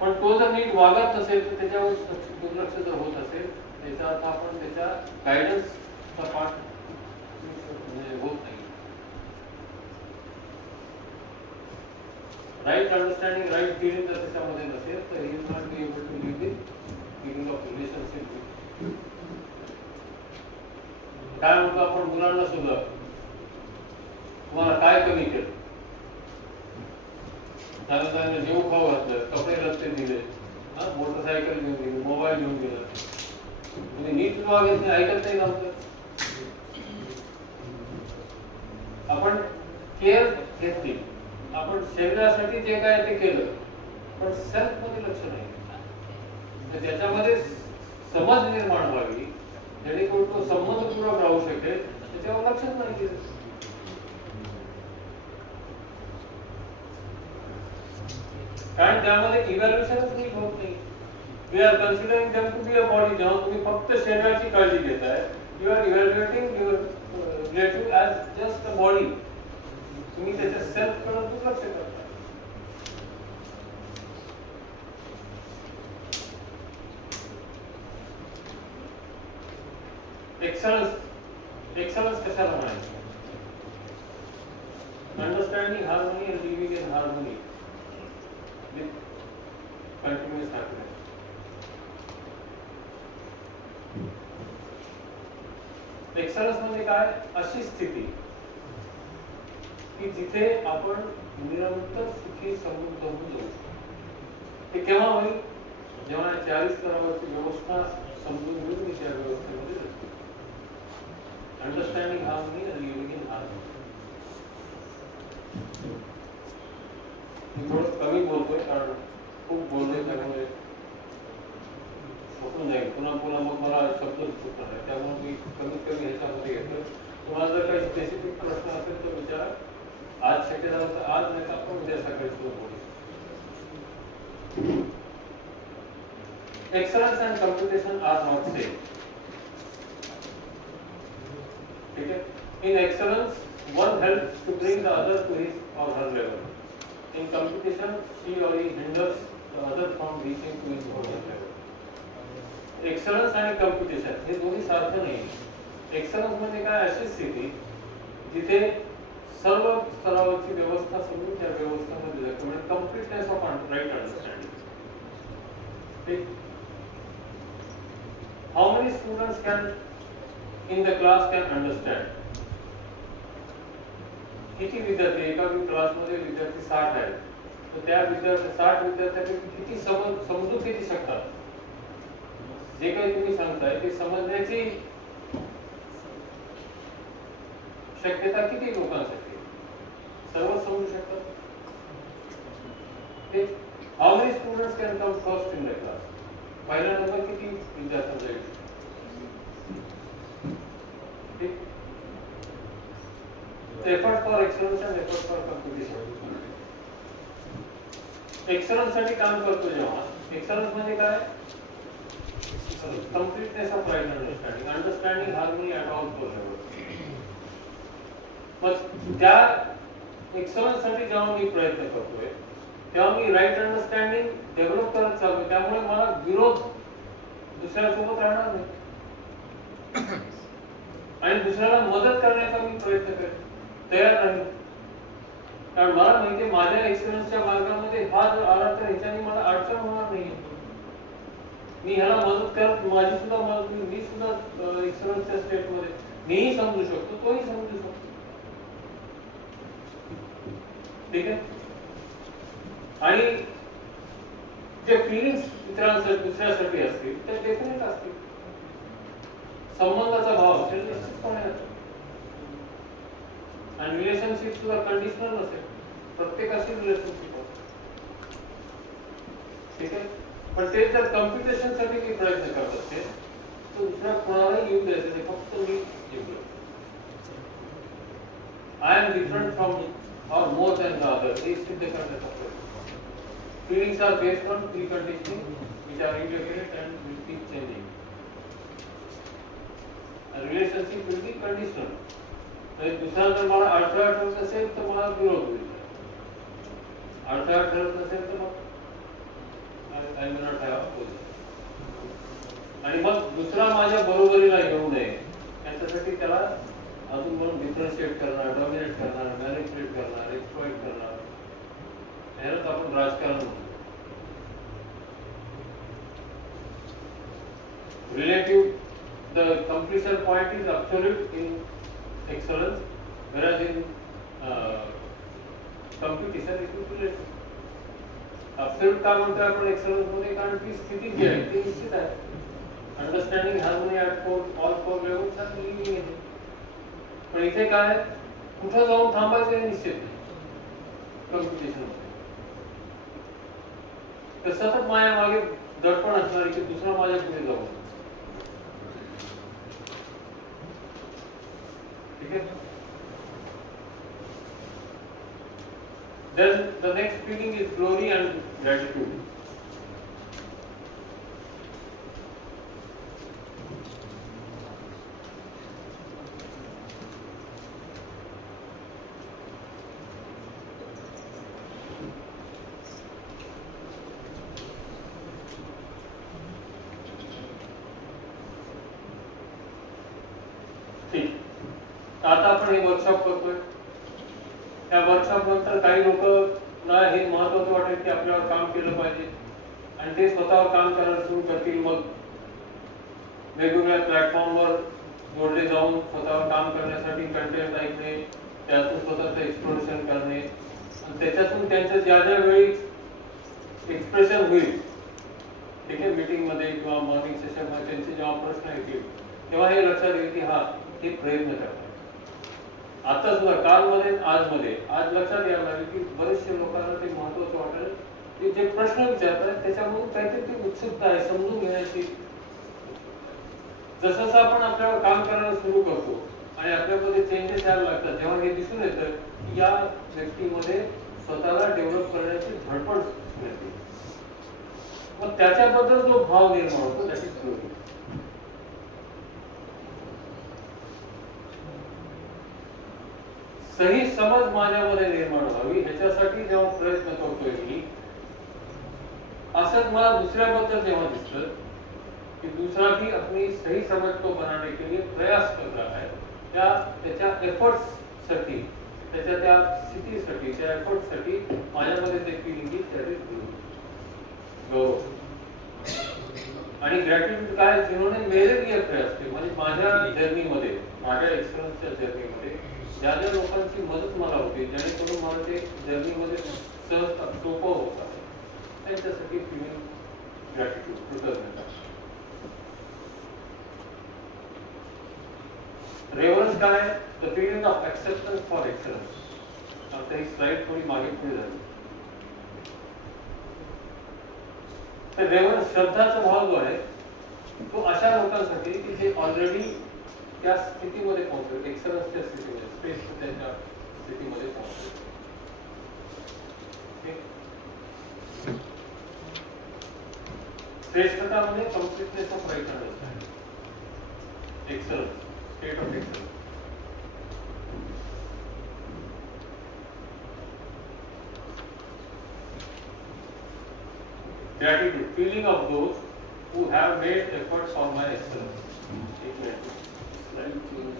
पण तो जर नीट वागत नसेल तर त्याच्यावर दुर्लक्ष जर होत असेल त्याचा अर्थ आपण त्याच्या गायडन्सचा पाठ म्हणजे होत नाही. राईट अंडरस्टँडिंग, राईट फीलिंग जर त्याच्यामध्ये नसेल तर he not be able to live the beginning of relationship. काय म्हणतो आपण मुलांना सुद्धा, तुम्हाला काय कमी केलं, त्यांना जेव खाऊ घातलं, कपडे रस्ते दिले, मोटरसायकल घेऊन गेले, मोबाईल घेऊन गेला, म्हणजे नीट वागत नाही, ऐकत नाही नव्हतं. आपण केअर घेतली, आपण शरीरासाठी जे काय ते केलं, पण सेल्फ मध्ये लक्ष नाही. तर त्याच्यामध्ये समज निर्माण व्हावी जेणेकरून तो संबंधपूर्वक राहू शकेल, त्याच्यावर लक्षच नाही केलं. कारण त्यामध्ये इव्हॅल्युएशनच नीट होत नाही. We are considering them to be a body. जेव्हा तुम्ही फक्त शरीराची काळजी घेताय, you are evaluating your relative as just a body. तुम्ही त्याच्या सेल्फ कडे दुर्लक्ष करता. एक्सलन्स कशाला म्हणायचं? Understanding harmony and living in harmony with continuous happiness. Excellence म्हणजे काय? अशी स्थिती की जिथे आपण निरंतर सुखी समृद्ध होऊन जाऊ. ते केव्हा होईल? जेव्हा 40 स्तरावरची व्यवस्था समजून घेऊन मी त्या व्यवस्थेमध्ये जातो. Understanding harmony and living in harmony. मी थोडं कमी बोलतोय कारण खूप बोलतोय, त्यामुळे होऊन जाईल. पुन्हा मग मला शब्द चुकणार आहे, त्यामुळे मी कमीत कमी ह्याच्यामध्ये घेतो. तुम्हाला जर काही स्पेसिफिक प्रश्न असेल तर विचारा. आज शक्य झालं तर आज, नाही तर आपण उद्या सकाळी सुरू बोलू. Excellence and competition are not same. ठीक आहे. In excellence one helps to bring the other to his or her level. In competition, she or he hinders the other from reaching to his own level. Excellence आणि competition हे दोन्ही सारखं नाही. Excellence म्हणजे काय? अशी स्थिती जिथे सर्व स्तरावरची व्यवस्था समजून त्या व्यवस्थेमध्ये जातो, म्हणजे completeness of right understanding. How many students can in the class can understand? किती विद्यार्थी? एका क्लासमध्ये विद्यार्थी 60 आहेत, तर त्या 60 विद्यार्थ्यांपैकी किती समजून किती शकतात? जे काही तुम्ही सांगताय ते समजण्याची शक्यता किती लोकांसाठी? सर्व समजू शकतात? How many students can come first in the class? पहिला नंबर किती विद्यार्थ्यांचा येईल? Effort for excellence and effort for competition. Excellence साठी काम करतो जेव्हा, एक्सलन्स म्हणजे काय? Completeness of right understanding, understanding harmony at all four levels. मग त्या एक्सलन्स साठी जेव्हा मी प्रयत्न करतोय तेव्हा मी राईट अंडरस्टँडिंग डेव्हलप करत चालतो. त्यामुळे मला विरोध दुसऱ्यासोबत राहणार नाही आणि दुसऱ्याला मदत करण्याचा मी प्रयत्न करतो तयार नाही. कारण मला माहिती माझ्या एक्सपिरियन्सच्या मार्गामध्ये हा जर आला तर ह्याच्याने मला अडचण होणार नाही. मी ह्याला मदत करत, माझी सुद्धा मदत, मी सुद्धा एक्सपिरियन्सच्या स्टेटमध्ये मीही समजू शकतो, तोही समजू शकतो. ठीक आहे. आणि जे फिलिंग्स इतरांसाठी दुसऱ्यासाठी असतील ते डेफिनेट असतील. संबंधाचा भाव असेल निश्चितपणे असेल. आणि रिलेशनशिप सुद्धा कंडिशनल नसेल, प्रत्येकाशी रिलेशनशिप होते. ठीक आहे. पण ते जर कॉम्पिटिशन साठी मी प्रयत्न करत असेल तर दुसऱ्या कोणालाही येऊ द्यायचं नाही, फक्त मी जिंकलो. आय एम डिफरंट फ्रॉम और मोर दॅन द अदर हे सिद्ध करण्याचा प्रयत्न. Feelings are based on preconditioning which are indefinite and will keep changing. A relationship will be conditional. तर दुसरा जर मला अडथळा ठरत असेल तर मला विरोध होईल. अडथळा ठरत नसेल तर मग I may not have position. आणि मग दुसरा माझ्या बरोबरीला येऊ नये याच्यासाठी त्याला अजून म्हणून डिफरन्शिएट करणार, डॉमिनेट करणार, मॅनिप्युलेट करणार, एक्सप्लॉइट करणार, यालाच आपण राजकारण म्हणतो. Relative, the completion point is absolute in excellence, whereas in competition it is relative. Absolute का म्हणतो आपण excellence मध्ये, कारण ती स्थिती जी आहे ती निश्चित आहे. Understanding harmony at all four levels are living आहे. पण इथे काय कुठं जाऊन थांबायचं हे निश्चित नाही कॉम्पिटिशन मध्ये. तर सतत माझ्या मागे दडपण असणार की दुसरा माझ्या पुढे जाऊ. ठीक आहे. Then the next feeling is glory and gratitude. ठीक. आता आपण हे वर्कशॉप करतोय. त्या वर्कशॉप नंतर काही लोक ना हे महत्वाचं वाटेल की आपल्यावर काम केलं पाहिजे आणि ते स्वतःवर काम करायला सुरू करतील. मग वेगवेगळ्या प्लॅटफॉर्मवर जोडले जाऊन स्वतःवर काम करण्यासाठी कंटेंट ऐकणे, त्यातून स्वतःचं एक्सप्लोरेशन करणे आणि त्याच्यातून त्यांचं ज्या ज्या वेळी एक्सप्रेशन होईल, ठीक आहे, मीटिंगमध्ये किंवा मॉर्निंग सेशनमध्ये त्यांचे जेव्हा प्रश्न येतील तेव्हा हे लक्षात येईल की हा हे प्रयत्न करतात. आता सुद्धा कालमध्ये आजमध्ये आज लक्षात यायला लागेल की बरेचसे लोकांना ते महत्वाचं वाटेल की जे प्रश्न विचारतात त्याच्यामधून काहीतरी ती उत्सुकता आहे समजून घेण्याची. जसं जसं आपण आपल्यावर काम करायला सुरू करतो आणि आपल्यामध्ये चेंजेस यायला लागतात, जेव्हा हे दिसून येतं की या व्यक्तीमध्ये स्वतःला डेव्हलप करण्याची धडपड दिसून येते, मग त्याच्याबद्दल जो भाव निर्माण होतो त्याची ग्लोरी. सही समज माझ्यामध्ये निर्माण व्हावी ह्याच्यासाठी जेव्हा प्रयत्न करतोय मी, असंच मला दुसऱ्याबद्दल जेव्हा दिसलं कि दूसरा भी अपनी सही समझ को बनाने के लिए प्रयास कर रहा है, त्याच्या एफर्ट्स साठी, त्याच्या त्या स्थितीसाठी, त्या एफर्ट्स साठी माझ्यामध्ये ते फिलिंग की दॅट इज गौरव. आणि ग्रॅटिट्यूड काय, जिन्होंने मेरे लिए प्रयास केले, म्हणजे माझ्या जर्नीमध्ये, माझ्या एक्सपिरियन्सच्या जर्नीमध्ये ज्या ज्या लोकांची मदत मला होती, जेणेकरून मला ते जर्नीमध्ये सहज सोपं होत आहे, त्यांच्यासाठी फिलिंग ग्रॅटिट्यूड, कृतज्ञता. रेव्हरन्स काय, the feeling of acceptance for excellence. आता ही स्लाइड थोडी मागे पुढे झाली. तर रेव्हरन्स श्रद्धाचा भाव जो आहे तो अशा लोकांसाठी की जे ऑलरेडी त्या स्थितीमध्ये पोहोचले, एक्सलन्सच्या स्थितीमध्ये, स्पेसच्या स्थितीमध्ये पोहोचले. श्रेष्ठता म्हणजे completeness of right understanding, excellence, state of excellence. Gratitude, feeling of those who have made efforts for my excellence. एक मिनट, स्लाइड चेंज.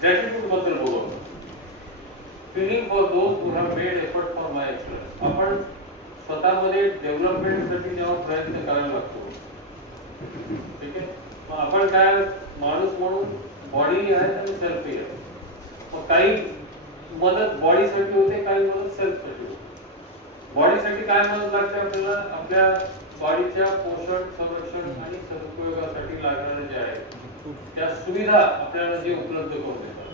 Gratitude बद्दल बोलू. Feeling for those who have made effort for my excellence. आपण स्वतःमध्ये डेव्हलपमेंटसाठी जेव्हा प्रयत्न करायला लागतो, ठीक आहे, मग आपण काय माणूस म्हणून बॉडी आहे आणि सेल्फ आहे. मग काही मदत बॉडीसाठी होते, काही मदत सेल्फसाठी होते. बॉडीसाठी काय मदत लागते आपल्याला, आपल्या वाढीच्या पोषण, संरक्षण आणि सदुपयोगासाठी लागणारे जे आहेत त्या सुविधा आपल्याला जे उपलब्ध करून देतात.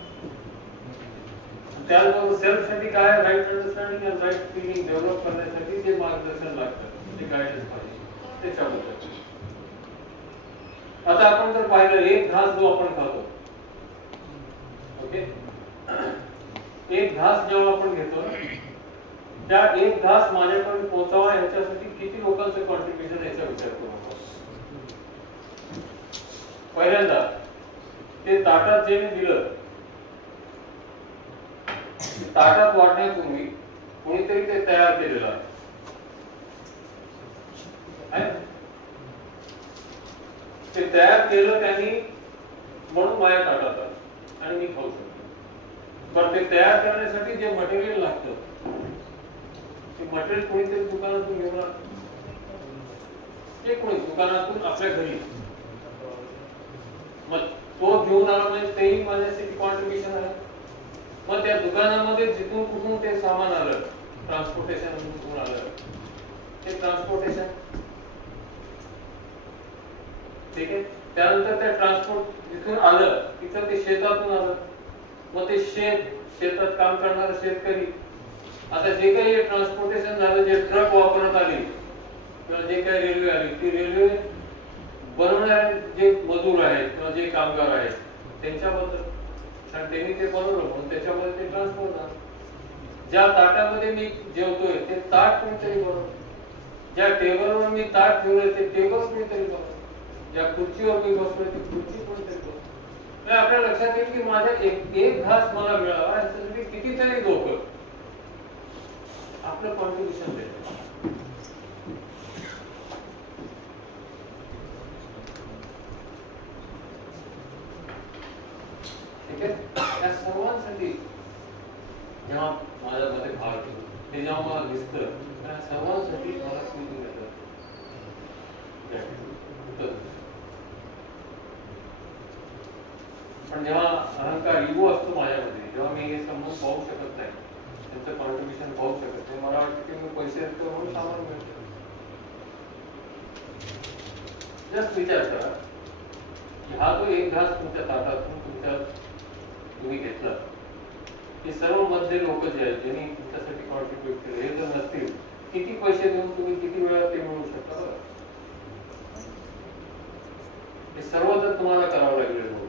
त्याचबरोबर सेल्फ साठी काय राईट अंडरस्टँडिंग आणि राईट फिलिंग डेव्हलप करण्यासाठी जे मार्गदर्शन लागतं, जे गायडन्स पाहिजे त्याच्याबद्दल. आता आपण जर पाहिलं एक घास जो आपण खातो, ओके, एक घास जेव्हा आपण घेतो ना, त्या एक घास माझ्यापर्यंत पोहोचावा याच्यासाठी किती लोकांचं कॉन्ट्रीब्युशन याचा विचार करू. पहिल्यांदा ते ताटात जे मी दिलं, ताटात वाढण्यापूर्वी कोणीतरी ते तयार केलेलं आहे. ते तयार केलं त्यांनी म्हणून माझ्या ताटात आलं आणि मी खाऊ शकतो. पण ते तयार करण्यासाठी जे मटेरियल लागतं ते मटेरियल कोणीतरी दुकानातून घेऊन आलं, ते कोणी दुकानातून आपल्या घरी, मग तो घेऊन आला म्हणजे तेही माझ्यासाठी कॉन्ट्रीब्युशन आहे. मग त्या दुकानामध्ये जिथून कुठून ते सामान आलं, ट्रान्सपोर्टेशन कुठून आलं, ते ट्रान्सपोर्टेशन, ठीक आहे. त्यानंतर त्या ट्रान्सपोर्ट जिथून आलं तिथं ते शेतातून आलं, मग ते शेतात काम करणारा शेतकरी, आता जे काही ट्रान्सपोर्टेशन झालं, जे ट्रक वापरण्यात आली किंवा जे काही रेल्वे आली, ती रेल्वे बनवणारे जे मजूर आहेत किंवा जे कामगार आहेत त्यांच्याबद्दल, आणि त्यांनी ते बनवलं म्हणून त्याच्यामध्ये ते ट्रान्सपोर्ट झालं. ज्या ताटामध्ये मी जेवतोय ते ताट कोणीतरी बनवलं, ज्या टेबलवर मी ताट ठेवलंय ते टेबल कोणीतरी बनवलं, ज्या खुर्चीवर मी बसलोय ती खुर्ची कोणीतरी बनवलं. आपल्या लक्षात येईल की माझा एक घास मला मिळावा याच्यासाठी कितीतरी लोक आपलं कॉन्ट्रीब्युशन देतात. ठीक आहे. या सर्वांसाठी जेव्हा माझ्यामध्ये भाग घेतो, ते जेव्हा मला दिसतं, त्या सर्वांसाठी मला फिलिंग येतं. पण जेव्हा अहंकार इगो असतो माझ्यामध्ये, जेव्हा मी हे समजून पाहू शकत नाही, त्यांचं कॉन्ट्रीब्युशन पाहू शकत नाही, मला वाटतं की मी पैसे देतो म्हणून सामान मिळतो. जस्ट विचार करा की हा जो एक घास तुमच्या ताटातून तुम्ही घेतला, हे सर्व मधले लोक जे आहेत ज्यांनी तुमच्यासाठी कॉन्ट्रीब्युट केले, हे जर नसतील, किती पैसे देऊन तुम्ही किती वेळा ते मिळवू शकता बरं? हे सर्व जर तुम्हाला करावं लागले लोक,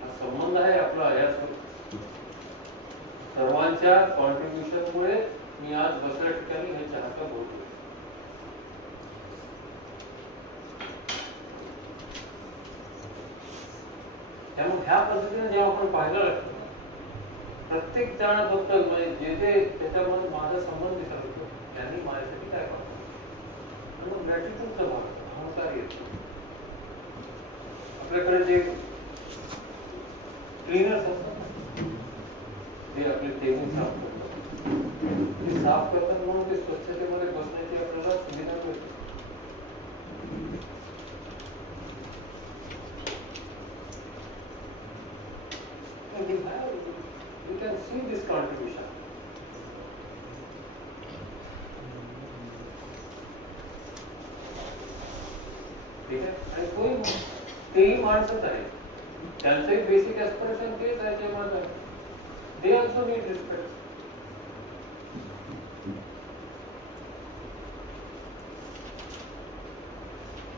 हा संबंध आहे आपला या सर्वांच्या कॉन्ट्रीब्युशन मुळे मी आज बसल्या ठिकाणी हे चहाचा बोलतोय. त्यामुळे ह्या पद्धतीने जेव्हा आपण पाहायला लागतो, प्रत्येक जणाबद्दल म्हणजे जे त्याच्यामध्ये माझा संबंध दिसतो त्यांनी माझ्यासाठी काय करतो, ग्रॅटिट्यूडचा भाग, अहंकार येतो. आपल्याकडे जे क्लीनर्स असतात ते आपले टेबल साफ करतात, ते साफ करतात म्हणून ते स्वच्छतेमध्ये बसण्याची आपल्याला सुविधा मिळते. You can see this contribution. ठीक आहे. आणि कोणी तेही माणसंच आहे, त्यांचंही बेसिक एस्पिरेशन तेच आहे जे माझं आहे. They also need respect.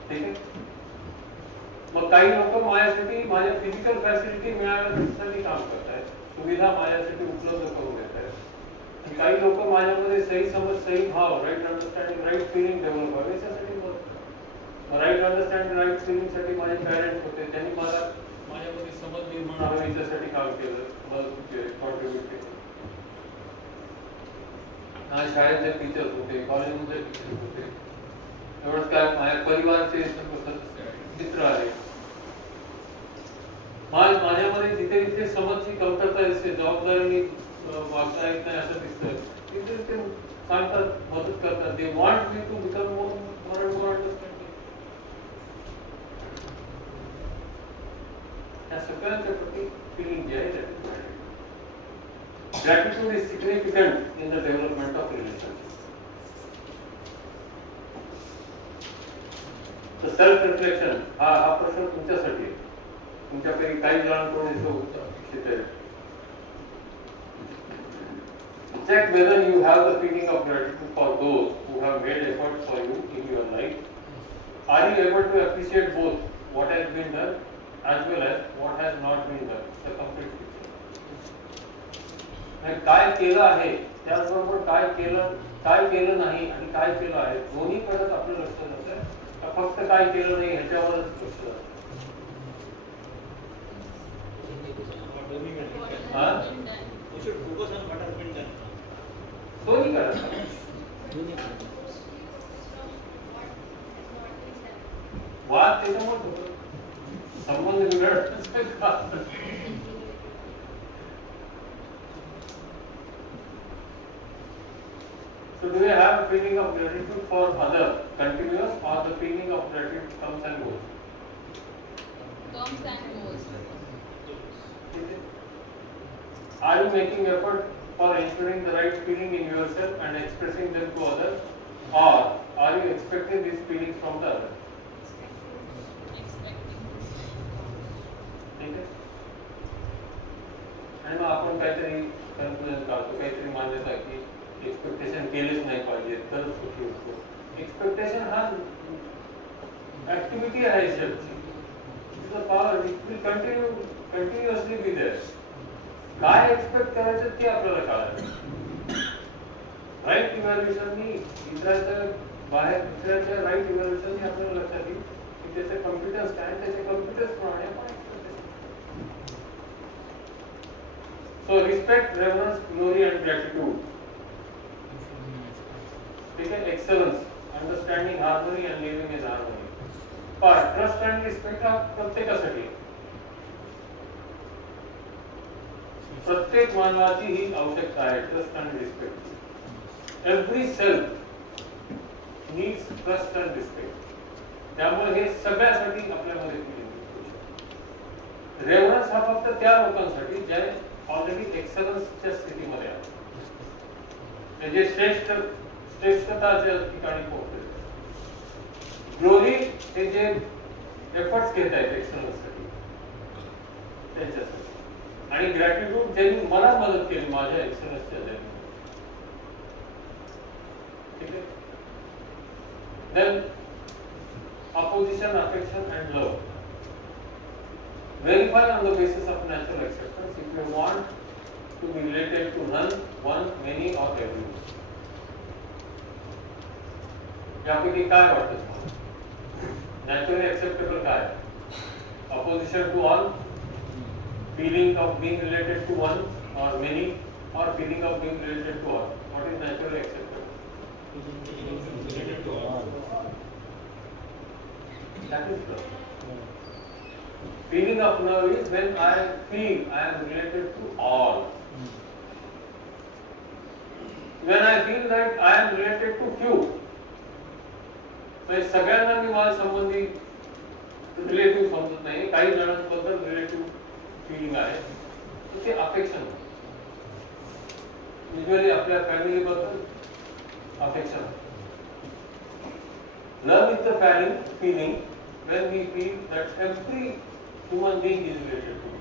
ठीक आहे. मग काही लोक माझ्यासाठी माझ्या फिजिकल फॅसिलिटी मिळाव्यासाठी काम करतायत, सुविधा माझ्यासाठी उपलब्ध करून देत आहेत. काही लोक माझ्यामध्ये सही समज, सही भाव, right understanding, right feeling develop व्हावे याच्यासाठी राईट अंडरस्टँडिंग, राईट फिलिंग साठी माझे पॅरेंट्स होते, त्यांनी माझ्यामध्ये समज निर्माण व्हावे याच्यासाठी काम केलं, कॉन्ट्रीब्युट केलं. शाळेतले टीचर्स होते, कॉलेजमधले टीचर्स होते, एवढंच काय माझ्या परिवारचे मित्र आहे. माझ्यामध्ये जिथे जिथे समजची कमतरता दिसते, जबाबदारीने वागता येत नाही असं दिसतं, तिथे ते सांगतात, मदत करतात. They want me to become more understanding. या सगळ्यांच्या प्रती फिलिंग जे आहे Gratitude is significant in the development of relationship. The self-reflection हा प्रश्न तुमच्यासाठी आहे. तुमच्यापैकी काही जणांकडून येतो अपेक्षित आहे. Check whether you have the feeling of gratitude for those who have made efforts for you in your life. Are you able to appreciate both what has been done as well as what has not been done? The complete picture. काय केलं आहे त्याचबरोबर काय केलं नाही आणि काय केलं आहे दोन्ही कडे आपलं लक्ष नसेल का फक्त काय केलं नाही ह्याच्यावरच लक्ष दोन्ही कडे वाद त्याच्यामुळे संबंध बिघडत. So do you have a feeling of gratitude for other continuous or the feeling of gratitude comes and goes? Comes and goes. Are you making effort for ensuring the right feeling in yourself and expressing them to others, or are you expecting these feelings from the other? ठीक है. आणि मग आपण काहीतरी conclusion काढतो, काहीतरी मान्यता की एक्सपेक्टेशन केलेच नाही पाहिजे तरच सुखी होतो. एक्सपेक्टेशन हा ऍक्टिव्हिटी आहे शेवटची. It is a power, it will continuously be there. काय एक्सपेक्ट करायचं ते आपल्याला कळायचं. राईट इव्हॅल्युएशननी इतरांच्या बाहेर दुसऱ्याच्या राईट इव्हॅल्युएशननी आपल्याला लक्षात येईल की त्याचे कॉम्पिटन्स काय आणि त्याचे कॉम्पिटन्स प्रमाणे आपण expectation. So respect, reverence, glory and gratitude. ठीक है. Excellence, understanding, harmony and living in harmony. पण ट्रस्ट अँड रिस्पेक्ट हा प्रत्येकासाठी, प्रत्येक मानवाची ही आवश्यकता आहे. Trust and respect. Every self needs trust and respect. त्यामुळे हे सगळ्यासाठी आपल्यामध्ये फीलिंग. रेव्हरन्स हा फक्त त्या लोकांसाठी जे ऑलरेडी एक्सलन्सच्या स्थितीमध्ये आहेत, म्हणजे श्रेष्ठताच्या ठिकाणी पोहोचले. ग्लोरी हे जे एफर्ट्स घेत आहेत एक्सलन्ससाठी त्यांच्यासाठी. आणि ग्रॅटिट्यूड ज्यांनी मला मदत केली माझ्या एक्सलन्सच्या जर्नी. ठीक आहे. Then opposition, affection and love. Verify on the basis of natural acceptance if you want to be related to none, one, many or everyone. यापैकी काय वाटतं तुम्हाला? नॅचरली एक्सेप्टेबल काय? Opposition to all, feeling of being related to one or many, or feeling of being related to all. What is naturally acceptable? Related to all. That is love. Feeling of love is when I feel I am related to all. When I feel that I am related to few, म्हणजे सगळ्यांना मी माझ्या संबंधी relative समजत नाही, काही जणांबद्दल relative feeling आहे, ते affection. Usually आपल्या फॅमिली बद्दल affection. Love is the feeling when we feel that every human being is related to me.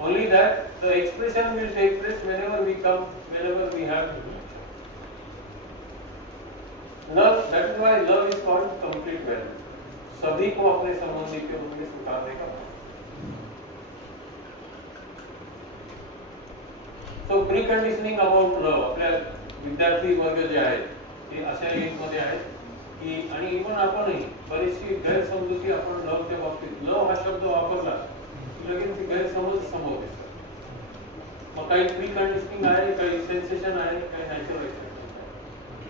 Only that the expression will take place whenever we come, whenever we have love. That is why love is called complete value. सभी को अपने संबंधी के रूप में स्वीकारने का. So preconditioning about love. आपल्या विद्यार्थी वर्ग जे आहेत ते अशा एजमध्ये आहेत की, आणि इव्हन आपणही बरीचशी गैरसमजुती आपण लवच्या बाबतीत, लव हा शब्द वापरला की लगेच ती गैरसमज समोर दिसतात. मग काही प्री कंडिशनिंग आहे, काही सेन्सेशन आहे, काही नॅचरल एक्सेप्टन्स आहे.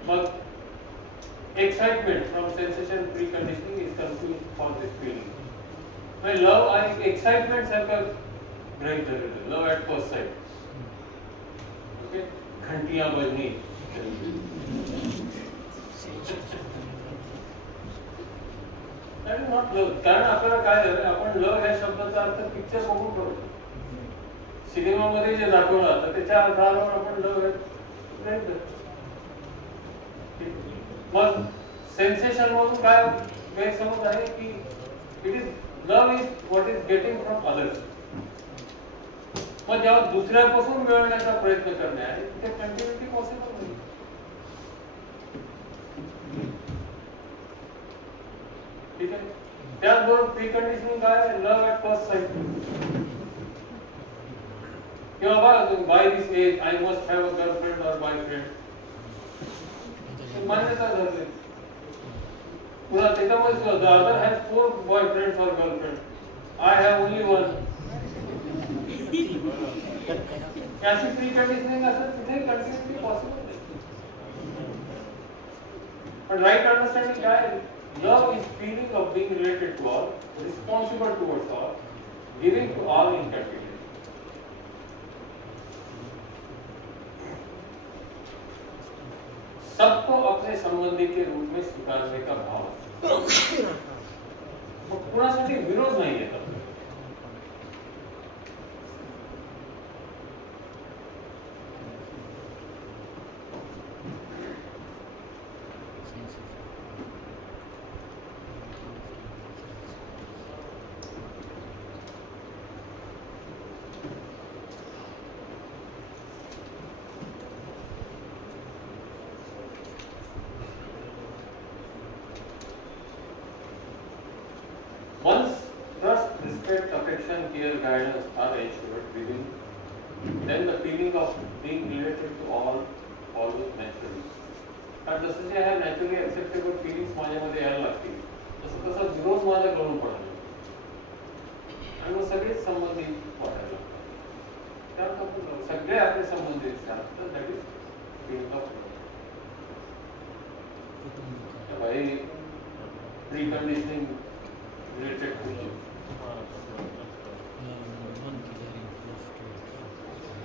मग excitement from sensation pre conditioning is confuse for this feeling. म्हणजे लव आणि एक्साइटमेंट सारखं ब्रेक झालेलं, love at first sight. Okay, घंटिया बजनी. That is not love. कारण आपल्याला काय झालं, आपण लव या शब्दाचा अर्थ पिक्चर बघून करतो. सिनेमामध्ये जे दाखवलं जातं त्याच्या आधारावर आपण लव मग सेन्सेशन मधून काय गैरसमज आहे की it is love is what is getting from others. मग जेव्हा दुसऱ्यापासून मिळवण्याचा प्रयत्न करणे आहे तिथे कंटिन्युटी पॉसिबल नाही. ठीक आहे. त्याचबरोबर प्री कंडिशनिंग काय लव ॲट फर्स्ट साईट किंवा बघा by this age I must have a girlfriend or boyfriend मान्यता धरते. पुन्हा त्याच्यामध्ये सुद्धा the other has 4 boyfriends or girlfriend I have only one. अशी प्री कंडिशनिंग असेल तिथे कंटिन्युटी पॉसिबल नाही. पण राईट अंडरस्टँडिंग काय love is feeling of being related to all, responsible towards all, giving to all in continuity. सबको अपने संबंधी के रूप में स्वीकारने का भाव. मग कुणासाठी विरोध नाही येत. Once trust, respect, affection, care, guidance are ensured within, then the feeling of being related to all follows naturally. कारण जसं जे आहे नॅचरली ॲक्सेप्टेबल फिलिंग्स माझ्यामध्ये यायला लागतील तसं तसा विरोध माझ्या घडून पडायला आणि मग सगळेच संबंधित वाटायला लागतात. त्यात सगळे आपले संबंधित तर दॅट इज फिलिंग ऑफ भाई pre conditioning related to love.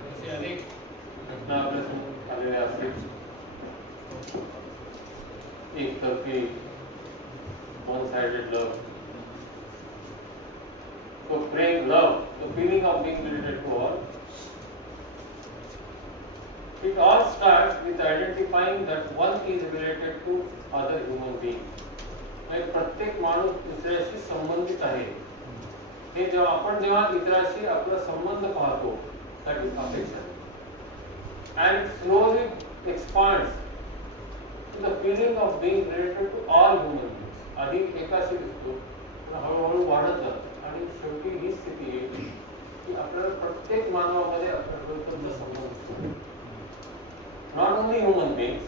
असे अनेक घटना आपल्या समोर आलेल्या असतील. एक तर्फी one sided love. So praying love, the feeling of being related to all. It all starts with identifying that one is related to other human beings. प्रत्येक माणूस दुसऱ्याशी संबंधित आहे. हे जेव्हा इतराशी आपला संबंध पाहतो that is affection and slowly expands to the feeling of being related to all human beings. आधी एकाशी दिसतो हळूहळू वाढत जातो आणि शेवटी ही स्थिती येईल की आपल्याला प्रत्येक मानवामध्ये आपल्याबरोबर संबंध असतो. Not only human beings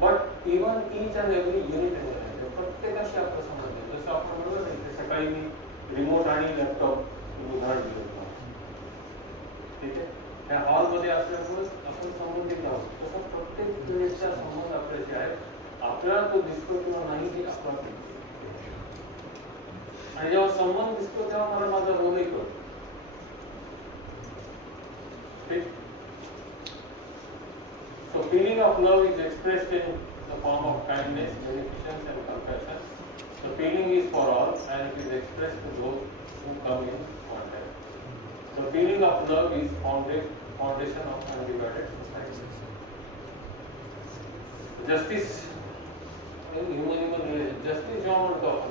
but even each and every unit in प्रत्येकाशी आपला संबंध आहे. जसं आपण म्हणलं नाही सकाळी मी रिमोट आणि लॅपटॉप उदाहरण दिलं होतं. ठीक आहे. त्या हॉलमध्ये असल्यामुळे आपण संबंधित आहोत. तसं प्रत्येक युनिटचा संबंध आपल्याशी आहे. आपल्याला तो दिसतो किंवा नाही हे आपला आणि जेव्हा संबंध दिसतो तेव्हा मला माझा रोलही कळतो. ठीक. So feeling of love is expressed in the form of kindness, beneficence and compassion. The feeling is for all and it is expressed to those who come in contact. The feeling of love is foundation of undivided society. Justice in human relation. Justice जेव्हा म्हणतो आपण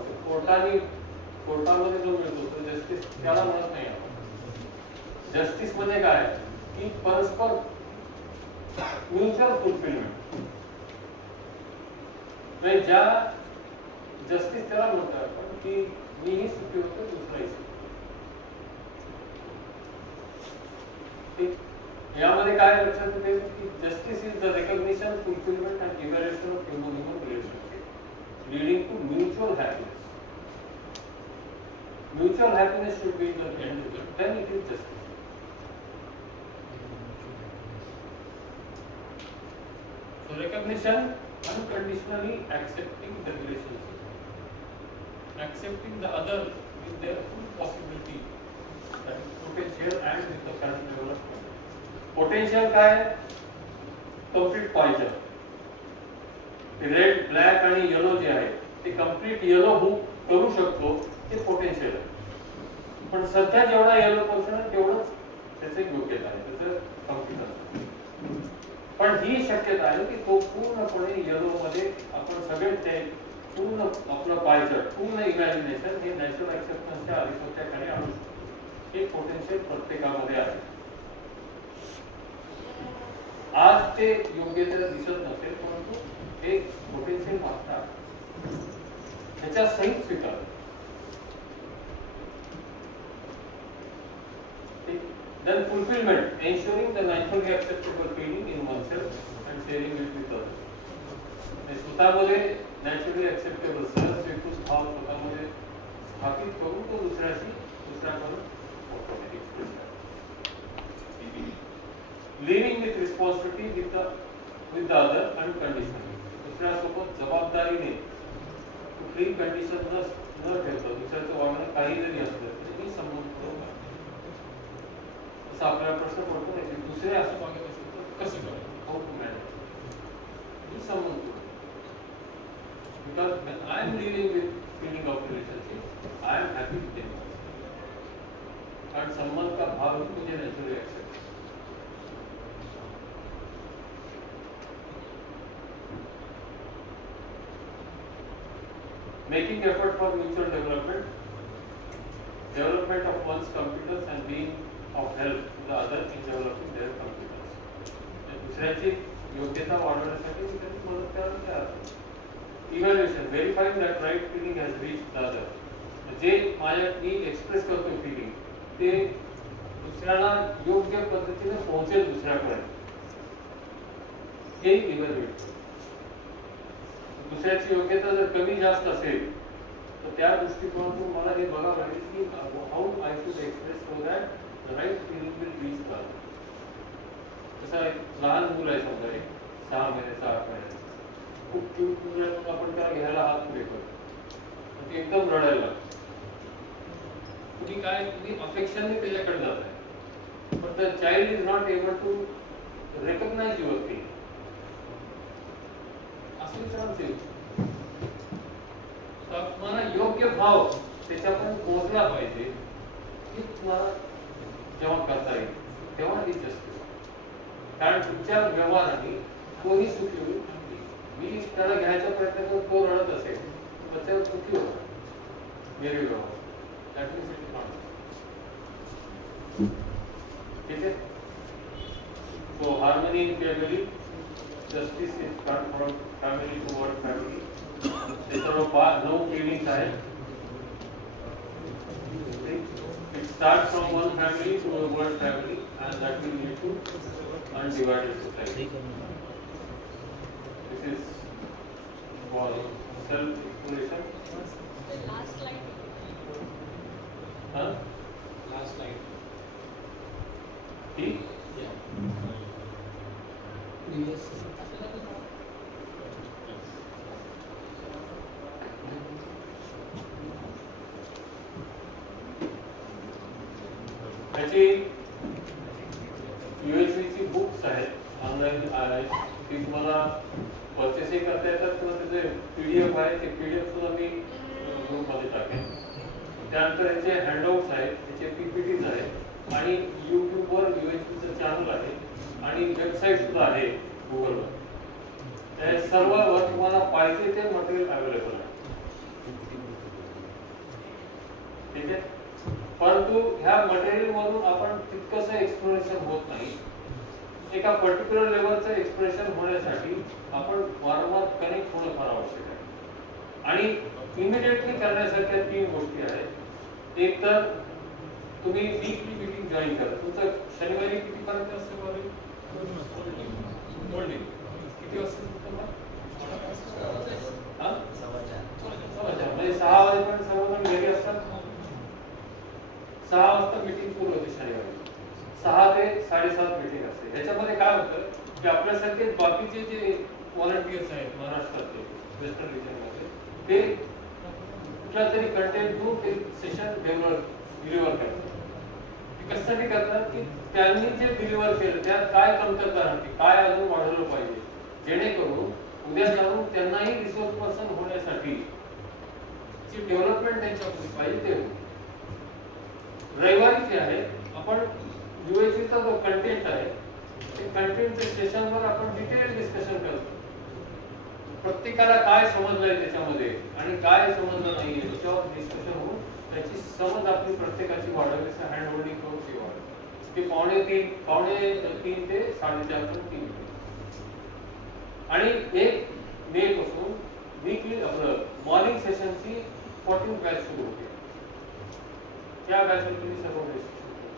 कोर्टामध्ये जो मिळतो तो justice त्याला म्हणत नाही आपण. जस्टिस म्हणजे काय की परस्पर म्युच्युअल फुलफिलमेंट. ज्या जस्टिस त्याला म्हणतो आपण की मीही सुखी होतो दुसराही सुखी. ठीक. यामध्ये काय लक्षात येते की justice is the recognition fulfilment and evaluation of human relationship leading to mutual happiness. Mutual happiness should be the end result. Then it is justice. So recognition, unconditionally accepting the relationship, accepting the other with their full possibility, that is potential and with the current development. Potential काय आहे? Complete पाहिजे. Red, black आणि yellow जे आहे ते complete yellow होऊ करू शकतो ते पोटेन्शियल आहे. पण सध्या जेवढा येलो पर्सन आहे तेवढंच त्याचं एक योग्यता आहे, त्याचं कॉम्प्युटर. पण ही शक्यता आहे की तो पूर्णपणे येलो मध्ये आपण सगळे ते पूर्ण आपलं पाहायचं, पूर्ण इमॅजिनेशन हे नॅचरल ऍक्सेप्टन्सच्या अधिपत्याखाली आणू शकतो. हे पोटेन्शियल प्रत्येकामध्ये आहे. आज ते योग्यतेला दिसत नसेल, परंतु हे पोटेन्शियल मात्र आहे. त्याच्या सहित स्वीकार. Then fulfillment, ensuring the naturally acceptable feeling in oneself and sharing it with others. स्वतःमध्ये नॅचरली ऍक्सेप्टेबल सहज स्वीकृत भाव स्वतःमध्ये स्थापित करून तो दुसऱ्याकडून एक्सप्रेस करा. Living with responsibility with the other unconditionally. दुसऱ्यासोबत जबाबदारीने कुठलीही कंडिशन न ठेवता दुसऱ्याचं वागणं काही जरी असलं तरी मी संबंध करू. असं आपल्याला प्रश्न पडतो नाही की दुसरे असं वागत असेल तर कसं करायचं, हाऊ टू मॅनेज. मी संबंध करू. Because when I am dealing with feeling of relationship, I am happy with them. कारण संबंध का भाव ही मुझे naturally accept. Making effort for mutual development of one's computers and being of help to the other in developing their computers. दुसऱ्याची योग्यता वाढवण्यासाठी मी त्यांची मदत करायला तयार आहे. Evaluation, verifying that right feeling has reached the other. जे मी एक्सप्रेस करतो फिलिंग ते दुसऱ्याला योग्य पद्धतीने पोहोचेल दुसऱ्यापर्यंत, हे इव्हॅल्युएट. दुसऱ्याची योग्यता जर कमी जास्त असेल तर त्या दृष्टिकोनातून मला हे बघावं लागेल की how I should express so that the right feeling will reach the other. तसा एक लहान मुलं आहे समजा, एक 6 महिन्याचा 8 महिन्याचा, खूप क्यूट मुलं, आपण त्याला घ्यायला हात पुढे करतो, ते एकदम रडायला लागतं. तुम्ही अफेक्शनने त्याच्याकडे जात आहे, पण the child is not able to recognise your feeling. असं विचारायचं तुम्हाला योग्य भाव त्याच्यापर्यंत पोहोचला पाहिजे, की तुम्हाला जेव्हा करता येईल तेव्हा ही जस्टिस. कारण तुमच्या व्यवहाराने कोणी सुखी होईल. मी त्याला घ्यायचा प्रयत्न करून तो रडत असेल तर त्याच्यावर सुखी होता मेरे व्यवहार. That means it not. ठीक आहे. तो harmony in family, justice is from family to world family. ते सर्व 9 फिलिंग्स आहेत. It starts from one family to a world family, and that will lead to undivided society. This is for self-exploration. The last slide. Huh? Last slide. He? Yeah. Previous. त्याची UHVची books आहेत online आहेत, ती तुम्हाला परचेसही करता येतात किंवा त्याचे PDF आहे, ते PDF सुद्धा मी ग्रुपमध्ये टाकेन. त्यानंतर याचे हँडआउट्स आहेत, त्याचे PPTs आहेत, आणि यूट्यूबवर UHVचं चॅनल आहे आणि वेबसाईट सुद्धा आहे गुगलवर. त्या सर्ववर तुम्हाला पाहिजे ते मटेरियल अवेलेबल आहे. ठीक आहे. परंतु ह्या मटेरियल मधून आपण तितकंसं एक्सप्लोरेशन होत नाही. एका पर्टिक्युलर लेवलचं एक्सप्रेशन होण्यासाठी आपण वारंवार कनेक्ट होणं फार आवश्यक आहे. आणि इमिडिएटली करण्यासारख्या 3 गोष्टी आहेत. एक तर तुम्ही वीकली मीटिंग जॉईन करा. तुमचं शनिवारी कितीपर्यंत असतं बरं? मोल्डिंग किती वाजता तुम्हाला? 6:15 म्हणजे 6 वाजेपर्यंत सर्वजण घरी असतात. 6 वाजता मीटिंग सुरू होते शनिवारी. 6 ते 7:30 मीटिंग असते. ह्याच्यामध्ये काय होतं की आपल्यासारखे बाकीचे जे व्हॉलंटियर्स आहेत महाराष्ट्रातले वेस्टर्न रिजनमध्ये, ते कुठला तरी कंटेंट घेऊन ते सेशन डिलिव्हर करतात. ते कशासाठी करतात की त्यांनी जे डिलिव्हर केलं त्यात काय कमतरता राहते, काय अजून वाढवलं पाहिजे, जेणेकरून उद्या जाऊन त्यांनाही रिसोर्स पर्सन होण्यासाठी जी डेव्हलपमेंट त्यांच्याकडे पाहिजे ते होईल. रविवारी जे आहे आपण UHV कंटेंटच्या सेशनवर आपण डिटेल डिस्कशन करतो. प्रत्येकाला काय समजलंय त्याच्यामध्ये आणि काय समजलं नाहीये त्याच्यावर डिस्कशन होऊन त्याची समज आपली प्रत्येकाची वाढवली. हँड होल्डिंग करून ती वाढवली. ते पावणे तीन ते 4:30 3. आणि 1 मे पासून वीकली आपलं मॉर्निंग सेशनची 14 बॅच सुरू होते. त्या बॅचवर तुम्ही सर्व डिस्कशन करू.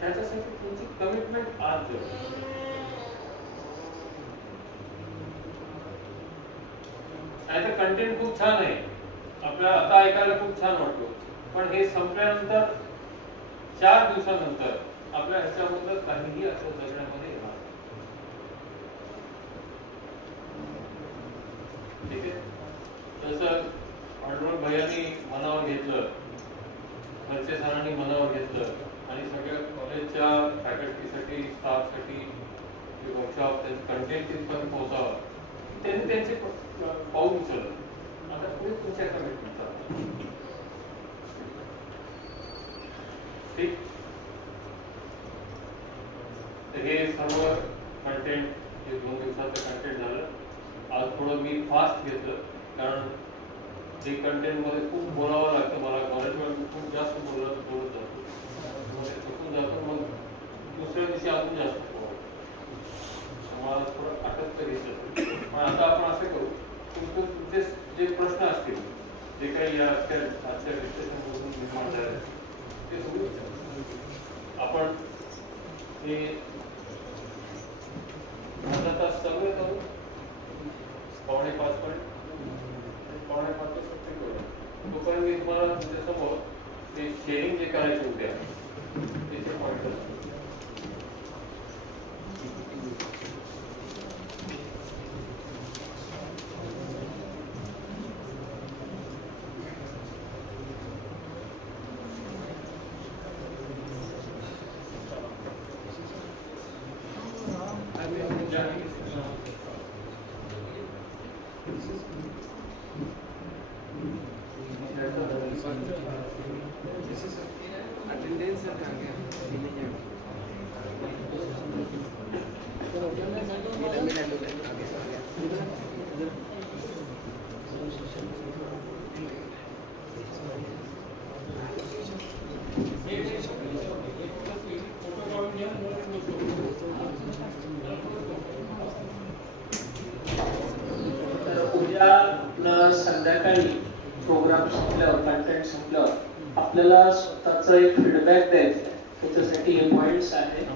त्याच्यासाठी तुमची कमिटमेंट आज जरूर. नाही तर कंटेंट खूप छान आहे, आपल्याला आता ऐकायला खूप छान वाटतो, पण हे संपल्यानंतर 4 दिवसानंतर आपल्या ह्याच्याबद्दल काहीही असं जगण्यामध्ये येणार. ठीक आहे. जसं ऑर्डर भैयानी मनावर घेतलं, घरचे सरांनी मनावर घेतलं आणि सगळ्या कॉलेजच्या फॅकल्टीसाठी स्टाफसाठी वर्कशॉप त्यांचं कंटेंट तिथपर्यंत पोहोचावं, त्यांनी त्यांचे पाऊल उचललं. आता पुढे तुमच्या कमिटमेंटचा ठीक. तर हे सर्व कंटेंट जे 2 दिवसाचं कंटेंट झालं. आज थोडं मी फास्ट घेतलं कारण जे कंटेंटमध्ये खूप बोलावं लागतं मला. कॉलेजमध्ये खूप जास्त बोलत जातो, चुकून जातो, मग दुसऱ्या दिवशी अजून जास्त मला थोडं अटक घेतलं. पण आता आपण असं करू, तुमचे जे प्रश्न असतील, जे काही आजच्या डिस्कशनमधून निर्माण झाले ते सगळे विचारू. आपण हे अर्धा तास चालू करू, 4:45 पर्यंत 4:45 सत्य करू. तोपर्यंत मी तुम्हाला तुमच्यासमोर ते शेअरिंग जे करायचे उद्या त्याचे पॉईंट करतो. संध्याकाळी प्रोग्राम संपल्यावर कंटेंट संपल्यावर आपल्याला स्वतःचा एक फीडबॅक द्यायचा आहे. त्याच्यासाठी हे पॉइंट्स आहेत.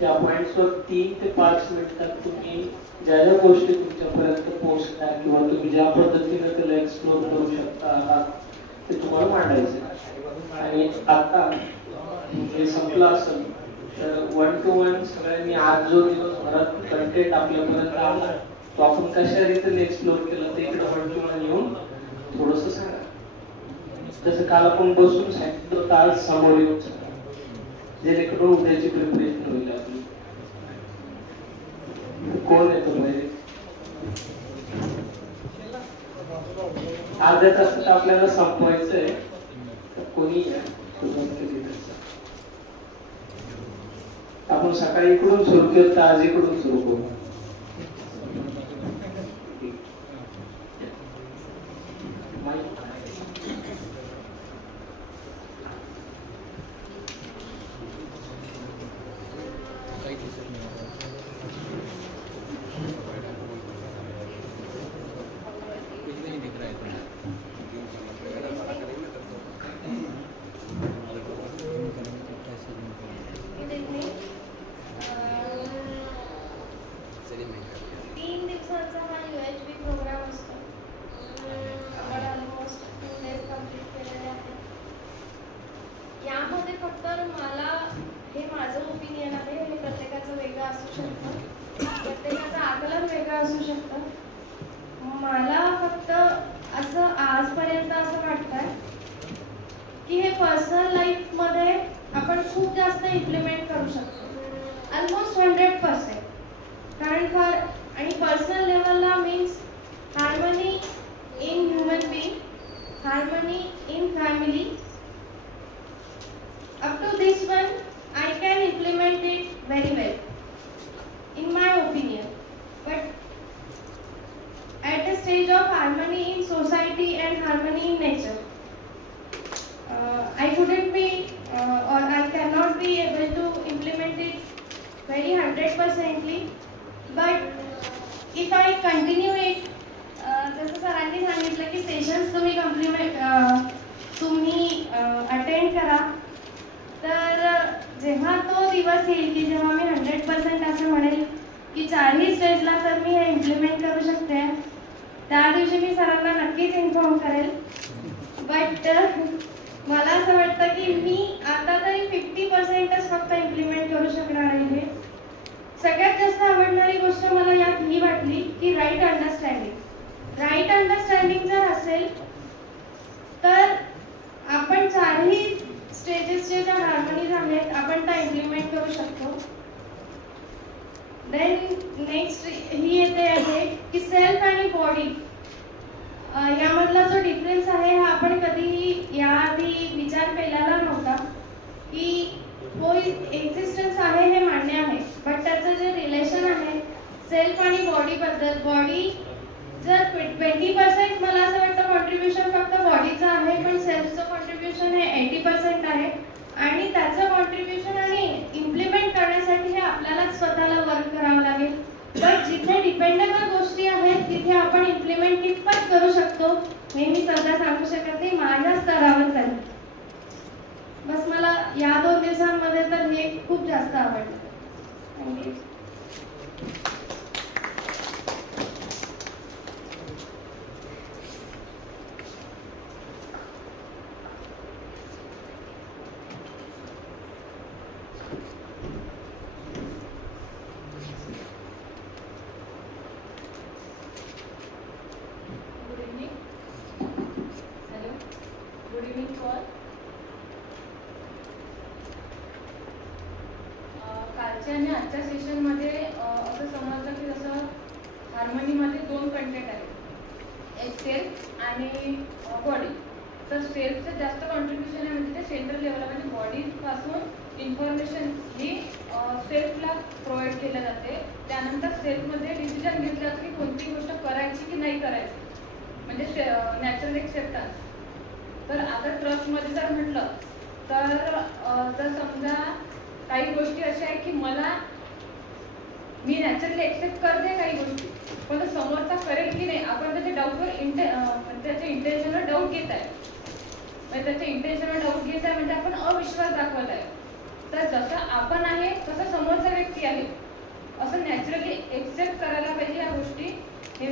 त्या पॉइंट्सवर 3 ते 5 मिनिटात तुम्ही ज्या ज्या गोष्टी तुमच्यापर्यंत पोहोचल्या किंवा तुम्ही ज्या पद्धतीने त्याला एक्सप्लोर करू शकता आहात ते तुम्हाला मांडायचे. आणि आता हे संपलं असेल तर 1 to 1 सगळ्यांनी आज जो दिवसभरात कंटेंट आपल्यापर्यंत आला तो आपण कशा रीतीने एक्सप्लोर केलं ते इकडे 1 to 1 येऊन थोडंसं सांगा. जसं काल आपण बसून सांगितलं तर आज समोर येऊन सांगा, जेणेकरून उद्याची प्रिपरेशन होईल आपली. कोण येतो म्हणजे अर्ध्या तासात आपल्याला संपवायचंय तर कोणी आपण सकाळी इकडून सुरू केलं तर आज इकडून सुरू करू. 100%ly, but if I continue it, जसं सरांनी सांगितलं की सेशन्स तुम्ही अटेंड करा, तर जेव्हा तो दिवस येईल की जेव्हा मी 100% असं म्हणेल की चारही स्टेजला सर मी हे इम्प्लिमेंट करू शकते, त्या दिवशी मी सरांना नक्कीच इन्फॉर्म करेल. बट मला असं वाटतं की मी आता तरी 50%च फक्त इम्प्लिमेंट करू शकणार आहे. सगळ्यात जास्त आवडणारी गोष्ट मला यात ही वाटली की राईट अंडरस्टँडिंग जर असेल तर आपण चारही स्टेजेसचे ज्या हार्मोनीज आहेत आपण त्या इम्प्लिमेंट करू शकतो. देन नेक्स्ट ही येते आहे की सेल्फ आणि बॉडी यामधला जो डिफरन्स आहे हा आपण कधीही याआधी विचार केलेला नव्हता की हो एक्झिस्टन्स आहे हे मान्य आहे, बट त्याचं जे रिलेशन आहे सेल्फ आणि बॉडीबद्दल, बॉडी जर 20% मला असं वाटतं कॉन्ट्रीब्युशन फक्त बॉडीचं आहे, पण सेल्फचं कॉन्ट्रीब्युशन हे 80% आहे आणि त्याचं कॉन्ट्रीब्युशन आणि इम्प्लिमेंट करण्यासाठी हे आपल्यालाच स्वतःला वर्क करावं लागेल. पण जिथे डिपेंडेबल गोष्टी आहेत तिथे आपण इम्प्लिमेंट कितपत करू शकतो हे मी सध्या सांगू शकत नाही, माझ्या स्तरावर तरी. बस मला या 2 दिवसांमध्ये तर हे खूप जास्त आवडलं. थँक्यू. कालच्या आणि आजच्या सेशनमध्ये असं समजलं की जसं हार्मनीमध्ये 2 कंटेंट आहेत, एक सेल्फ आणि बॉडी. तर सेल्फचं जास्त कॉन्ट्रीब्युशन आहे म्हणजे ते सेंट्रल लेवलला म्हणजे बॉडीपासून इन्फॉर्मेशन ही सेल्फला प्रोव्हाइड केल्या जाते. त्यानंतर सेल्फमध्ये डिसिजन घेतलं जातं की कोणती गोष्ट करायची की नाही करायची, म्हणजे नॅचरल एक्सेप्टन्स. तर आता ट्रस्टमध्ये जर म्हटलं तर समजा काही गोष्टी अशा आहे की मी नॅचरली एक्सेप्ट करते काही गोष्टी, पण तो समोरचा करेल की नाही आपण त्याच्या डाऊटवर त्याच्या इंटेन्शनवर डाऊट घेत आहे, म्हणजे त्याच्या इंटेन्शनवर डाऊट घेत आहे म्हणजे आपण अविश्वास दाखवत आहे. तर जसं आपण आहे तसं समोरचा व्यक्ती आहे असं नॅचरली एक्सेप्ट करायला पाहिजे या गोष्टी. हे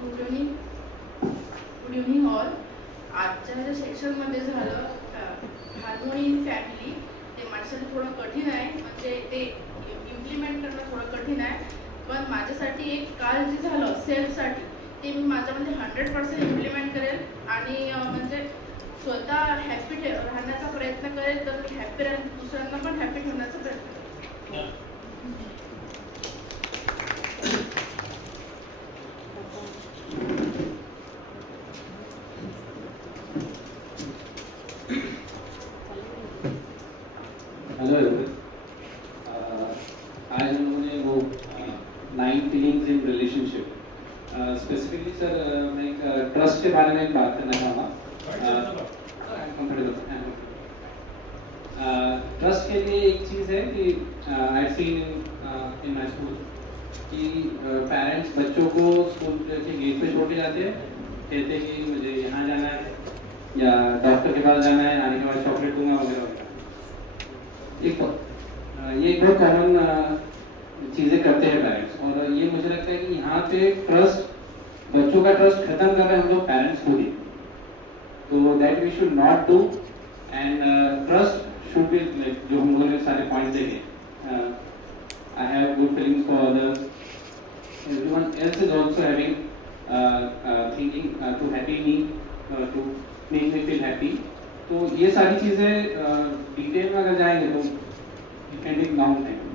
गुड इव्हनिंग ऑल. आजच्या ज्या सेक्शनमध्ये झालं हार्मोनी इन फॅमिली, ते माझ्यासाठी थोडं कठीण आहे, म्हणजे ते इम्प्लिमेंट करणं थोडं कठीण आहे. पण माझ्यासाठी एक काल जे झालं सेल्फसाठी ते मी माझ्यामध्ये 100% इम्प्लिमेंट करेल आणि म्हणजे स्वतः हॅपी राहण्याचा प्रयत्न करेल, तर हॅपी राहून दुसऱ्यांना पण हॅपी ठेवण्याचा प्रयत्न करेल. हेलो एवरीवन, आज हम लोगों ने वो 9 feelings in relationship, specifically sir मैं एक ट्रस्ट के बारे में बात करना चाहूँगा. ट्रस्ट के लिए एक चीज़ है कि I seen in my school कि पेरेंट्स बच्चों को स्कूल के गेट पे छोड़ के जाते हैं, कहते हैं कि मुझे यहाँ जाना है या डॉक्टर के पास जाना है, आने के बाद चॉकलेट दूंगा वगैरह वगैरह. ये एक बहुत कॉमन चीज़ें करते हैं पेरेंट्स, और ये मुझे लगता है कि यहाँ पे ट्रस्ट, बच्चों का ट्रस्ट खत्म कर रहे हैं हम लोग पेरेंट्स को ही. तो that we should not do, and trust should be like जो हम लोगों ने सारे पॉइंट देखे. I have good feelings for others. Everyone else is also having thinking to happy me, to make me feel happy. तो ये सारी चीज़ें डिटेल में अगर जाएंगे तो you can take long time.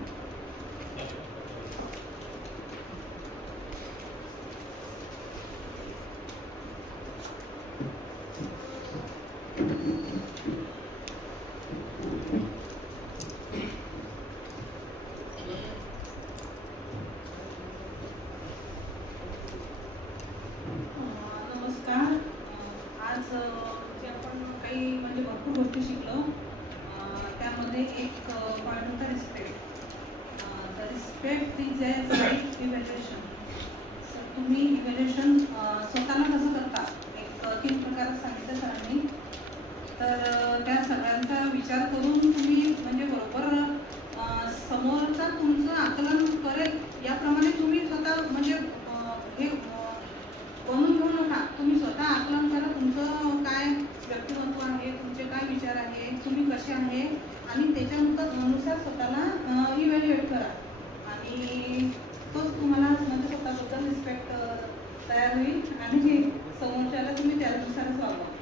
नमस्कार. आज जे आपण काही म्हणजे भरपूर गोष्टी शिकलो, त्यामध्ये एक पॉईंट होता respect. The respect is as right evaluation. तर तुम्ही इव्हॅल्युएशन स्वतःला कसं करता, एक 3 प्रकारात सांगितलं सरांनी. तर त्या सगळ्यांचा विचार करून तुम्ही म्हणजे बरोबर समोरचा तुमचं आकलन करेल याप्रमाणे तुम्ही स्वतः म्हणजे हे बनवून घेऊ नका. तुम्ही स्वतः आकलन करा, तुमचं काय व्यक्तिमत्व आहे, तुमचे काय विचार आहे, तुम्ही कसे आहे, आणि त्याच्यानुसार स्वतःला इव्हॅल्युएट करा. आणि तोच तुम्हाला म्हणजे स्वतःबद्दल रिस्पेक्ट तयार होईल आणि समोरच्याला तुम्ही त्यानुसारच वागवा.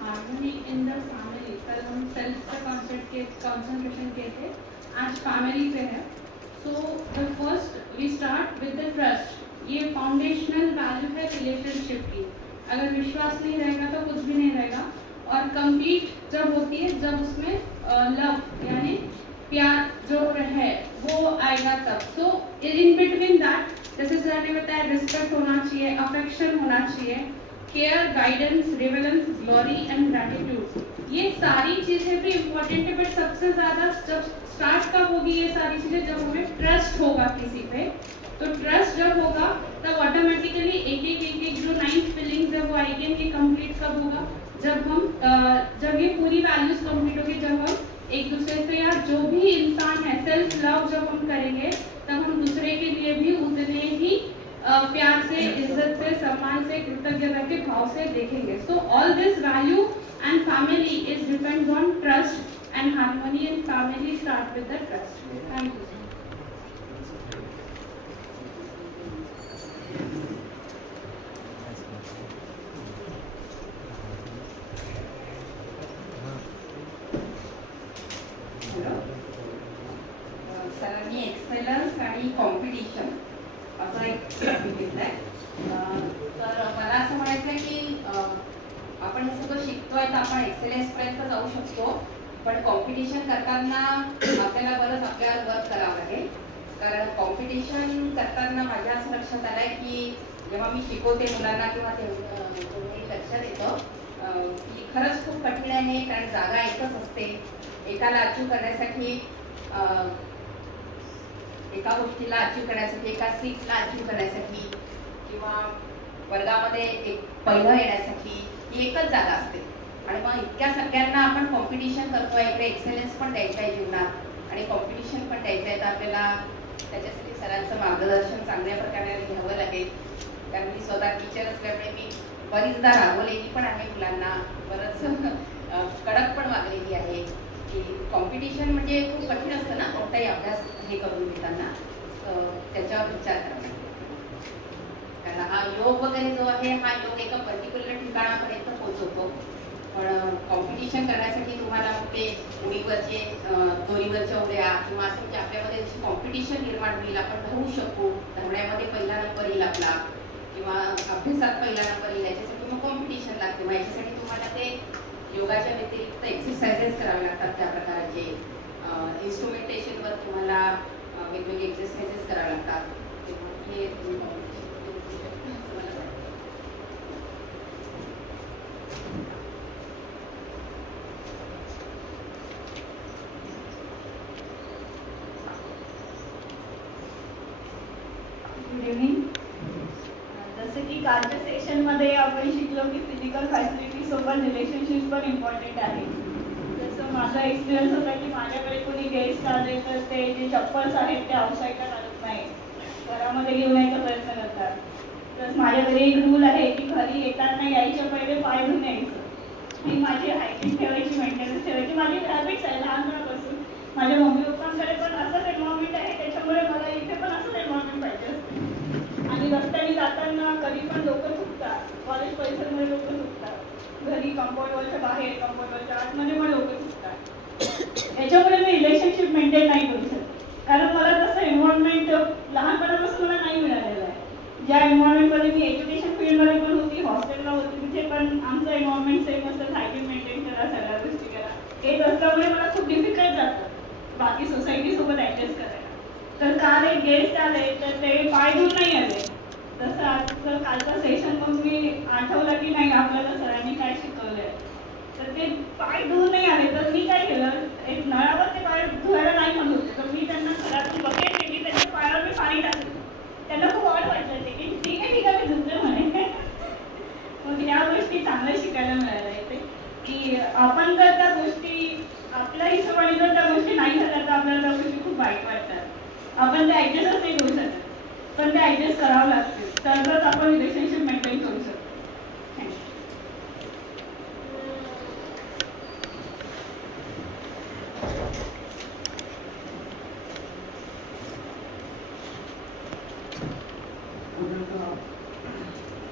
हार्मनी इन द फैमिली, कल हम सेल्फ का कॉन्सेप्ट के कंसंट्रेशन किए थे, आज फैमिली पे है. So the first we start with the trust. ये फाउंडेशनल वैल्यू है रिलेशनशिप की. अगर विश्वास नहीं रहेगा तो कुछ भी नहीं रहेगा. और कंप्लीट जब होती है जब उसमें लव यानी प्यार जो है वो आएगा तब. सो इन बिटवीन दैट जैसे सर ने बताया रिस्पेक्ट होना चाहिए, अफेक्शन होना चाहिए, care, guidance, reverence, glory and gratitude. ये सारी चीजें भी इम्पोर्टेंट है, बट सबसे ज्यादा जब स्टार्ट कब होगी ये सारी चीजें, जब हमें ट्रस्ट होगा किसी पे. तो ट्रस्ट जब होगा तब ऑटोमेटिकली एक जो 9 फीलिंग्स है वो आएगी. ये कंप्लीट कब होगा, जब ये पूरी वैल्यूज कंप्लीट होगी, जब हम एक दूसरे से या जो भी इंसान है सेल्फ लव जब हम करेंगे तब हम दूसरे के लिए भी उतने ही प्यार से, इज्जत से, सम्मान से, कृतज्ञता के भाव से देखेंगे. So all this value end family is depends on trust end harmony in family start with the trust. Thank you. सरांनी एक्सेलन्स आणि कॉम्पिटिशन असं एक टॉपिक घेतलाय. तर मला असं म्हणायचं आहे की आपण हे सगळं शिकतोय तर आपण एक्सेलन्स पर्यंत जाऊ शकतो, पण कॉम्पिटिशन करताना आपल्याला बरंच आपल्याला वर्क करावं लागेल. कारण कॉम्पिटिशन करताना माझ्या असं लक्षात आलंय की जेव्हा मी शिकवते मुलांना किंवा ते लक्षात येतं की खरंच खूप कठीण आहे. कारण जागा एकच असते. एकाला अचीव करण्यासाठी, एका गोष्टीला अचीव करण्यासाठी, एका सीटला अचीव करण्यासाठी किंवा वर्गामध्ये एक पहिलं येण्यासाठी ही एकच जागा असते. आणि मग इतक्या सगळ्यांना आपण कॉम्पिटिशन करतोय. इकडे एक्सेलन्स पण द्यायचं आहे जीवनात आणि कॉम्पिटिशन पण द्यायचं आहे. तर आपल्याला त्याच्यासाठी सरांचं मार्गदर्शन चांगल्या प्रकारे घ्यावं लागेल. कारण मी स्वतः टीचर असल्यामुळे मी बरीचदा राबवलेली पण आहे मुलांना, बरंच कडक पण वागलेली आहे की कॉम्पिटिशन म्हणजे खूप कठीण असतं ना कोणताही अभ्यास हे करून देताना. त्याच्यावर विचार करावा. कारण हा योग वगैरे जो आहे हा योग एका पर्टिक्युलर ठिकाणापर्यंत पोहोचवतो, पण कॉम्पिटिशन करण्यासाठी तुम्हाला ते उडीवरचे दोरीवरच्या उड्या किंवा असं म्हणजे आपल्यामध्ये जशी कॉम्पिटिशन निर्माण होईल, आपण धावू शकू, धावण्यामध्ये पहिला नंबर येईल आपला किंवा अभ्यासात पहिला नंबर येईल, याच्यासाठी मग कॉम्पिटिशन लागते. मग याच्यासाठी तुम्हाला ते योगाच्या व्यतिरिक्त एक्सरसाइजेस करावे लागतात. त्या प्रकारचे इन्स्ट्रुमेंटेशनवर तुम्हाला वेगवेगळे एक्सरसाइजेस करावे लागतात. हे गुड इव्हनिंग. जसं की कालच्या सेशनमध्ये आपण शिकलो की फिजिकल फॅसिलिटी सोबत रिलेशनशिप पण इम्पॉर्टंट आहे. जसं माझा एक्सपिरियन्स होता की माझ्याकडे कोणी गेस्ट आले तर ते जे चप्पल्स आहेत ते आउटसाईडला घालत नाही, घरामध्ये घेऊन यायचा प्रयत्न करतात. प्लस माझ्या घरी एक रूल आहे की घरी येताना यायच्या पहिले पाय धुवून यायचं. ही माझी हायजीन ठेवायची, मेंटेनन्स ठेवायची माझी हॅबिट्स आहे लहानपणापासून. माझ्या मम्मी पप्पांकडे पण असंच एन्व्हायरमेंट आहे, त्याच्यामुळे मला इथे पण असंच एन्व्हायरमेंट पाहिजे असते. आणि रस्त्याने जाताना कधी पण लोक थुकतात, कॉलेज परिसरमध्ये लोक थुकतात, घरी कंपाऊंड वॉलच्या बाहेर, कंपाऊंड वॉलच्या आतमध्ये पण लोक थुकतात. याच्यामुळे मी रिलेशनशिप मेंटेन नाही करू शकत, कारण मला तसं एन्व्हायरमेंट लहानपणापासून मला नाही मिळालेलं आहे. ज्या एन्व्हायरमेंटमध्ये मी एज्युकेशन फील्डमध्ये पण होती, हॉस्टेलला होती, तिथे पण आमचं एन्व्हायरमेंट सेम असतं, हायजीन मेंटेन करा, सगळ्या गोष्टी करा. हे असल्यामुळे मला खूप डिफिकल्ट जातं बाकी सोसायटीसोबत ॲडजस्ट करायला. तर काल एक गेस्ट आले तर ते पाय धुवून नाही आले. तसं आजचं कालचं सेशन मग मी आठवलं की नाही आपल्याला सरांनी काय शिकवलं आहे, तर ते पाय धुवून नाही आले. तर मी काय केलं, एक नळावर ते पाय धुवायला नाही म्हणत होते, तर मी त्यांना घरातून बकेट केली, त्यांच्या पायावर मी पाणी टाकलं. त्यांना खूप ऑड वाटलं ते की ठीक आहे मी धुतलं म्हणे. मग या गोष्टी चांगल्या शिकायला मिळाल्या इथे की आपण जर त्या गोष्टी आपल्या हिशोबाने जर त्या गोष्टी नाही झाल्या तर आपल्याला त्या गोष्टी खूप वाईट वाटतात. आपण ते ॲडजस्टच नाही करू शकत, पण ते ॲडजस्ट करावं लागते, तरच आपण रिलेशनशिप मेंटेन करू शकतो.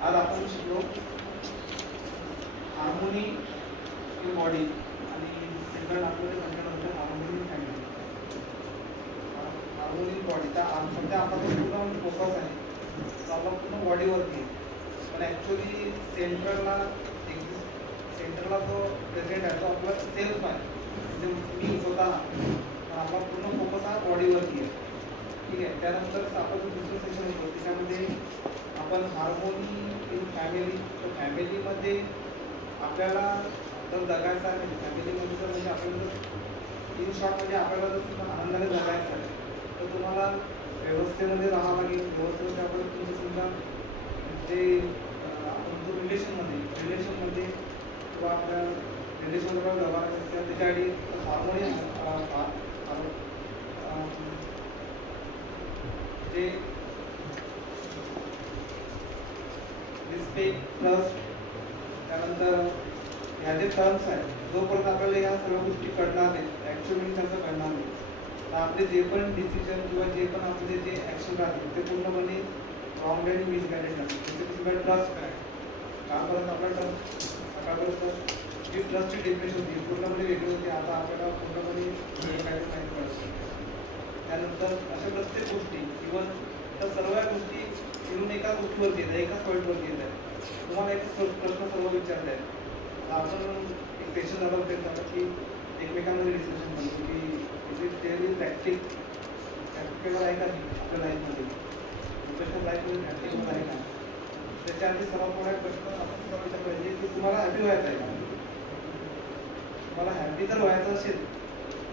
आज आपण शिकलो हार्मोनी इन बॉडी आणि सेकंड आपल्याला कंटेंट होतं harmony in family. Harmony in body त्या सध्या आपला पूर्ण फोकस आहे तो आपला पूर्ण बॉडीवरती आहे, पण ॲक्च्युली सेंटरला जो प्रेझेंट आहे तो आपला सेल्फ आहे, म्हणजे मी स्वतः, पण आपला पूर्ण फोकस हा बॉडीवरती आहे. ठीक आहे. त्यानंतर आपण जो दुसरं सेशन होतो त्याच्यामध्ये आपण हार्मोनी इन फॅमिली, तर फॅमिलीमध्ये आपल्याला जर जगायचं आहे, फॅमिलीमध्ये जर म्हणजे आपल्याला इन शॉर्ट म्हणजे आपल्याला जर सुद्धा आनंदाने जगायचं आहे तर तुम्हाला व्यवस्थेमध्ये राहावं लागेल. व्यवस्थेमध्ये आपण तुमचं समजा जे आपण जो रिलेशनमध्ये किंवा आपल्या रिलेशनमध्ये व्यवहार असतात त्याच्यासाठी हार्मोनी जे रिस्पेक्ट, ट्रस्ट, त्यानंतर ह्या जे टर्म्स आहेत, जोपर्यंत आपल्याला ह्या सर्व गोष्टी कळणार नाहीत, ॲक्च्युअली त्यांचं कळणार नाही, तर आपले जे पण डिसिजन किंवा जे पण आपले जे ॲक्शन राहतील ते पूर्णपणे रॉंग आणि मिसगायडेड राहतील. त्याच्यापेक्षा ट्रस्ट करायचं. कालपर्यंत आपला ट्रस्ट सकाळपर्यंत जी ट्रस्टची डेफिनेशन होती पूर्णपणे वेगळी होती, आता आपल्याला पूर्णपणे काहीच नाही कळत. त्यानंतर अशा प्रत्येक गोष्टी इव्हन त्या सर्व गोष्टी मिळून एकाच गोष्टीवरती येत आहे, एकाच पॉईंटवरती येत आहे. तुम्हाला एक प्रश्न सर्व विचारले आहेत. आपण एक सेशन झालं होतं की एकमेकांमध्ये डिस्कशन करतो की इथे थिअरी प्रॅक्टिकल आहे का आपल्या लाईफमध्ये, प्रोफेशनल लाईफमध्ये प्रॅक्टिकल आहे का. त्याच्या आधी सर्वात मोठा प्रश्न आपण सुद्धा विचार पाहिजे की तुम्हाला हॅपी व्हायचं आहे का. तुम्हाला हॅपी जर व्हायचं असेल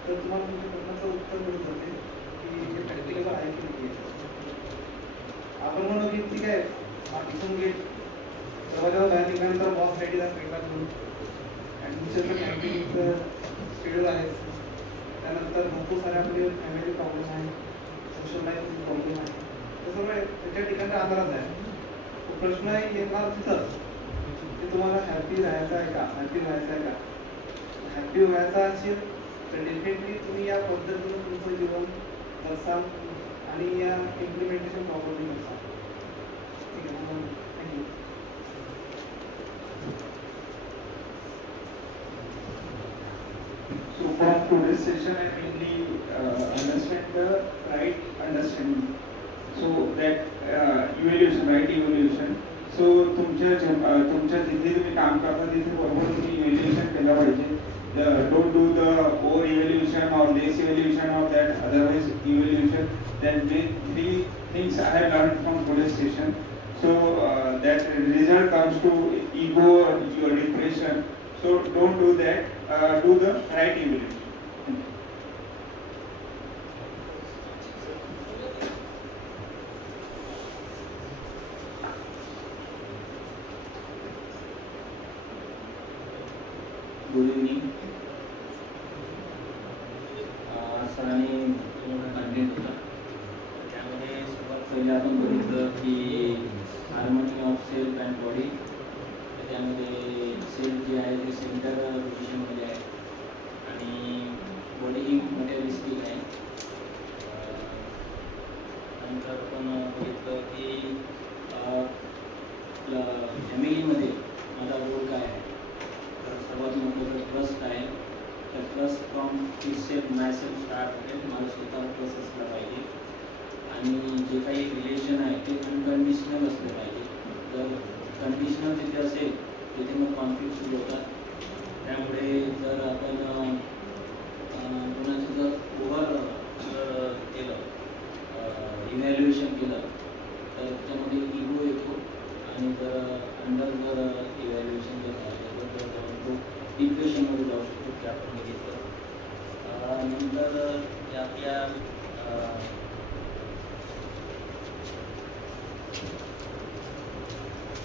तर तुम्हाला तुमच्या प्रश्नाचं उत्तर मिळून जाते की हे प्रॅक्टिकल आहे की नाही. आपण म्हणू की ठीक आहे इथून गेट दरवाजावर बाहेर निघाल्यानंतर बॉस रेडीला भेटला घेऊन ॲडमिशनचं कॅम्पिंगचं शेड्यूल आहे. त्यानंतर भरपूर सारे आपले फॅमिली प्रॉब्लेम आहे, सोशल लाईफ प्रॉब्लेम आहे, ते सगळं त्याच्या ठिकाणी आधारच आहे. तो प्रश्न येणार तिथंच की तुम्हाला हॅपी राहायचं आहे का, हॅपी व्हायचं आहे का. हॅपी व्हायचं असेल तर डेफिनेटली तुम्ही या पद्धतीने तुमचं जीवन जगसाल आणि या इम्प्लिमेंटेशन प्रॉपरली करसाल. ठीक आहे. Thank you. So from today's session, I mainly understand the right understanding. So that evaluation, right evaluation. So तुमच्या जिथे तुम्ही काम करता तिथे बरोबर तुम्ही इव्हॅल्युएशन केलं पाहिजे. Don't do the over evaluation or less evaluation or that otherwise evaluation. That three things I have learned from today's session. So that result comes to ego or your depression. So don't do that. Do the right evaluation. Good evening. सरांनी content होता त्यामध्ये सुरुवात पहिले आपण बघितलं की harmony of self and body, त्यामध्ये self जे आहे ते सेंटर पोझिशनमध्ये आहे आणि बॉडी ही मटेरियलिस्टिक आहे. नंतर आपण बघितलं की फॅमिलीमध्ये माझा रोल काय आहे, तर सर्वात महत्त्वाचं ट्रस्ट आहे. तर trust from self my self start होते, मला स्वतः ट्रस्ट असला पाहिजे आणि जे काही रिलेशन आहे ते अनकंडिशनल असलं पाहिजे. जर कंडिशनल तिथे असेल तिथे मग कॉन्फ्लिक्ट सुरू होतात. त्यामुळे जर आपण कोणाचं जर ओव्हर केलं इव्हॅल्युएशन केलं तर त्याच्यामध्ये इगो येतो आणि जर अंडर जर इव्हॅल्युएशन जर झालं तर जाऊन तो डिप्रेशनमध्ये जाऊ शकतो, ते आपण बघितलं. नंतर आपल्या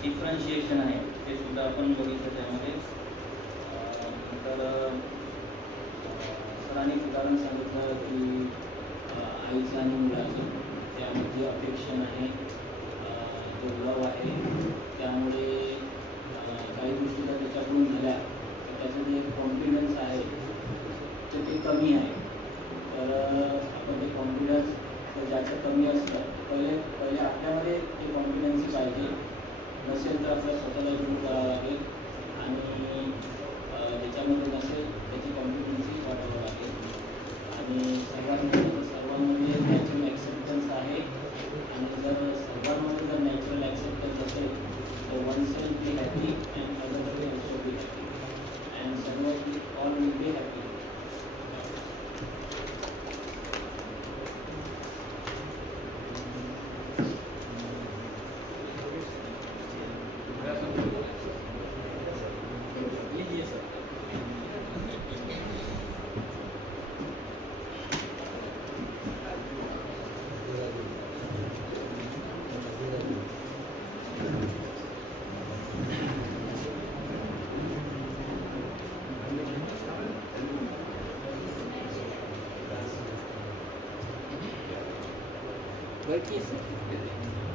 डिफरन्शिएशन आहे ते सुद्धा आपण बघितलं त्यामध्ये. नंतर सरांनी उदाहरण सांगितलं की आईचं आणि मुलाचं त्यामध्ये अफेक्शन आहे, जो लव आहे, त्यामुळे काही गोष्टी जर त्याच्याकडून झाल्या तर त्याचं जे कॉन्फिडन्स आहे तर ते कमी आहे. तर आपण ते कॉन्फिडन्स तर ज्याचं कमी असतं पहिले आपल्यामध्ये ते कॉन्फिडन्स पाहिजे, नसेल तर आपल्याला स्वतःला इम्प्रूव्ह करावं लागेल आणि ज्याच्यामध्ये नसेल त्याची कॉन्फिडन्सही वाढवावं लागेल. आणि सर्वांमध्ये नॅचरल ॲक्सेप्टन्स आहे आणि जर सर्वांमध्ये जर नॅचरल ॲक्सेप्टन्स असेल तर one self be happy and other will also be happy and सर्व ऑल विल बी हॅपी.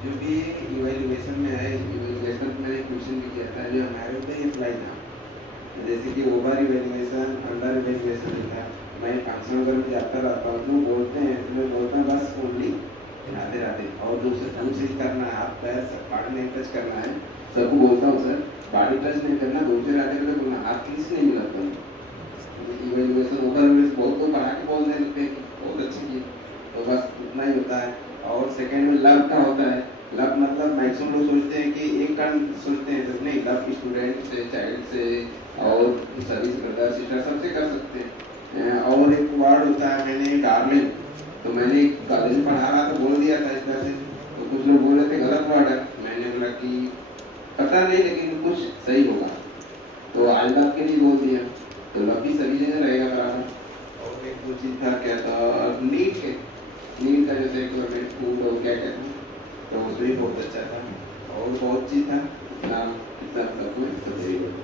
जो भी इवेल्युएशन में है, इवेल्युएशन में मैंने क्वेश्चन भी किया था जो हमारे ऊपर ही अप्लाई था, जैसे कि ओवर इवेल्युएशन, अंडर इवेल्युएशन लिखा. मैं फंक्शन अगर मैं जाता रहता हूँ तो बोलते हैं तो मैं बोलता हूँ बस ओनली राधे राधे और दूसरे करना है, आप पैर बॉडी नहीं टच करना है. सबको बोलता हूँ सर बॉडी टच नहीं करना, दूसरे राधे राधे बोलना, हाथ किस नहीं मिलाता हूँ. इवेल्युएशन ओवर इवेल्युएशन बहुत को बढ़ा के बोल देने पे बहुत अच्छी की, तो बस उतना ही होता है. और सेकेंड में लव का होता है. लव मतलब मैक्सिमम लोग सोचते हैं कि एक टर्म सोचते हैं, तो नहीं, लव स्टूडेंट से, चाइल्ड से और सर्विस ब्रदर सिस्टर सबसे कर सकते हैं. और एक वर्ड होता है, मैंने डार्लिंग, तो मैंने कॉलेज में पढ़ा रहा तो बोल दिया था इस तरह से, तो कुछ लोग बोल रहे थे गलत वर्ड है. मैंने बोला कि पता नहीं लेकिन कुछ सही होगा, तो आई लव के लिए बोल दिया, तो लव भी सभी जगह रहेगा बराबर. और एक दो चीज था, क्या था, नीड का जैसे एक फूड और क्या कहते हैं, तो उसमें भी बहुत अच्छा था और बहुत चीज था. नाम इतना सब वेरी गुड.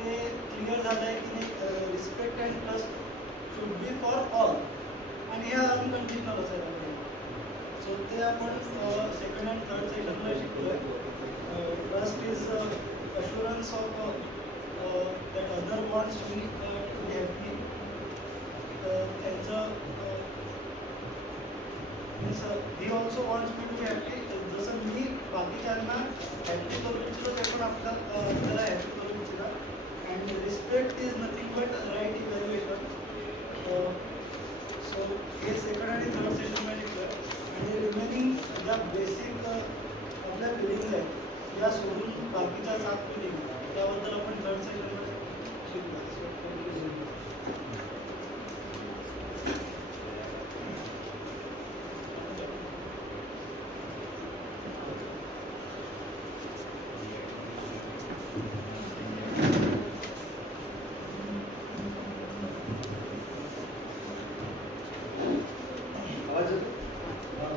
ते क्लिअर झालं आहे की नाही respect and trust should B for all आणि हे अनकंडिशनल असायला सो ते आपण सेकंड अँड थर्ड सेशनला शिकलो आहे. Trust is assurance of that other wants me to be happy. त्यांचं means he also wants me to be happy. जसं मी बाकीच्यांना हॅपी करू इच्छितो ते पण आपल्याला हॅपी करू इच्छिता. And respect is nothing but right evaluation. So हे सेकंड आणि थर्ड सेशनमध्ये शिकलं आणि रिमेनिंग ज्या बेसिक आपल्या फिलिंग्स आहेत या सोडून बाकीच्या 7 फिलिंग त्याबद्दल आपण थर्ड सेशनमध्ये शिकलो.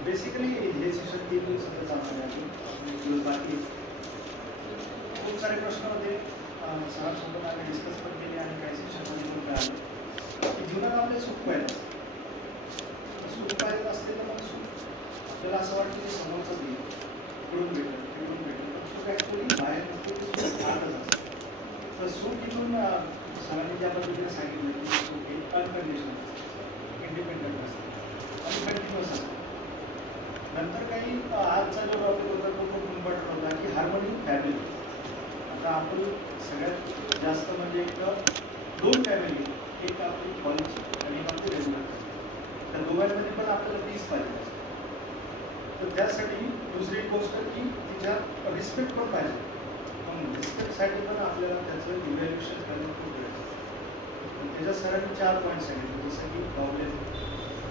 बेसिकली हे सेशन 3 दिवसाचं चालणार आहे. बाकी खूप सारे प्रश्न होते सरांसोबत आम्ही डिस्कस पण केले आणि काही सेशनमध्ये पण कळालं की जीवनात आपले सुख पाहिजे. सुख पाहिजे असते तर मग सुख आपल्याला असं वाटतं की समोरचं देईल इकडून भेटेल तिकडून भेटेल. सुख ॲक्च्युली बाहेर नसते ते सुख आतच असतं. तर सुख इथून सरांनी ज्या पद्धतीने सांगितलं की सुख हे अनकंडिशनल असतं, इंडिपेंडंट असतं आणि कंटिन्युअस असतं. नंतर काही आजचा जो टॉपिक होता तो खूप इम्पॉर्टंट होता की हार्मोनी फॅमिली. आता आपण सगळ्यात जास्त म्हणजे एक 2 फॅमिली, एक आपली कॉलेज आणि एक आपली रेग्युलर. त्या दोघांमध्ये पण आपल्याला 30 पाहिजे. तर त्यासाठी दुसरी गोष्ट की तिच्यात रिस्पेक्ट पण पाहिजे. मग रिस्पेक्टसाठी पण आपल्याला त्याचं इव्हॅल्युएशन करणं खूप गरजेचं. त्याच्या सरांनी 4 पॉईंट सांगितले जसं की प्रॉब्लेम,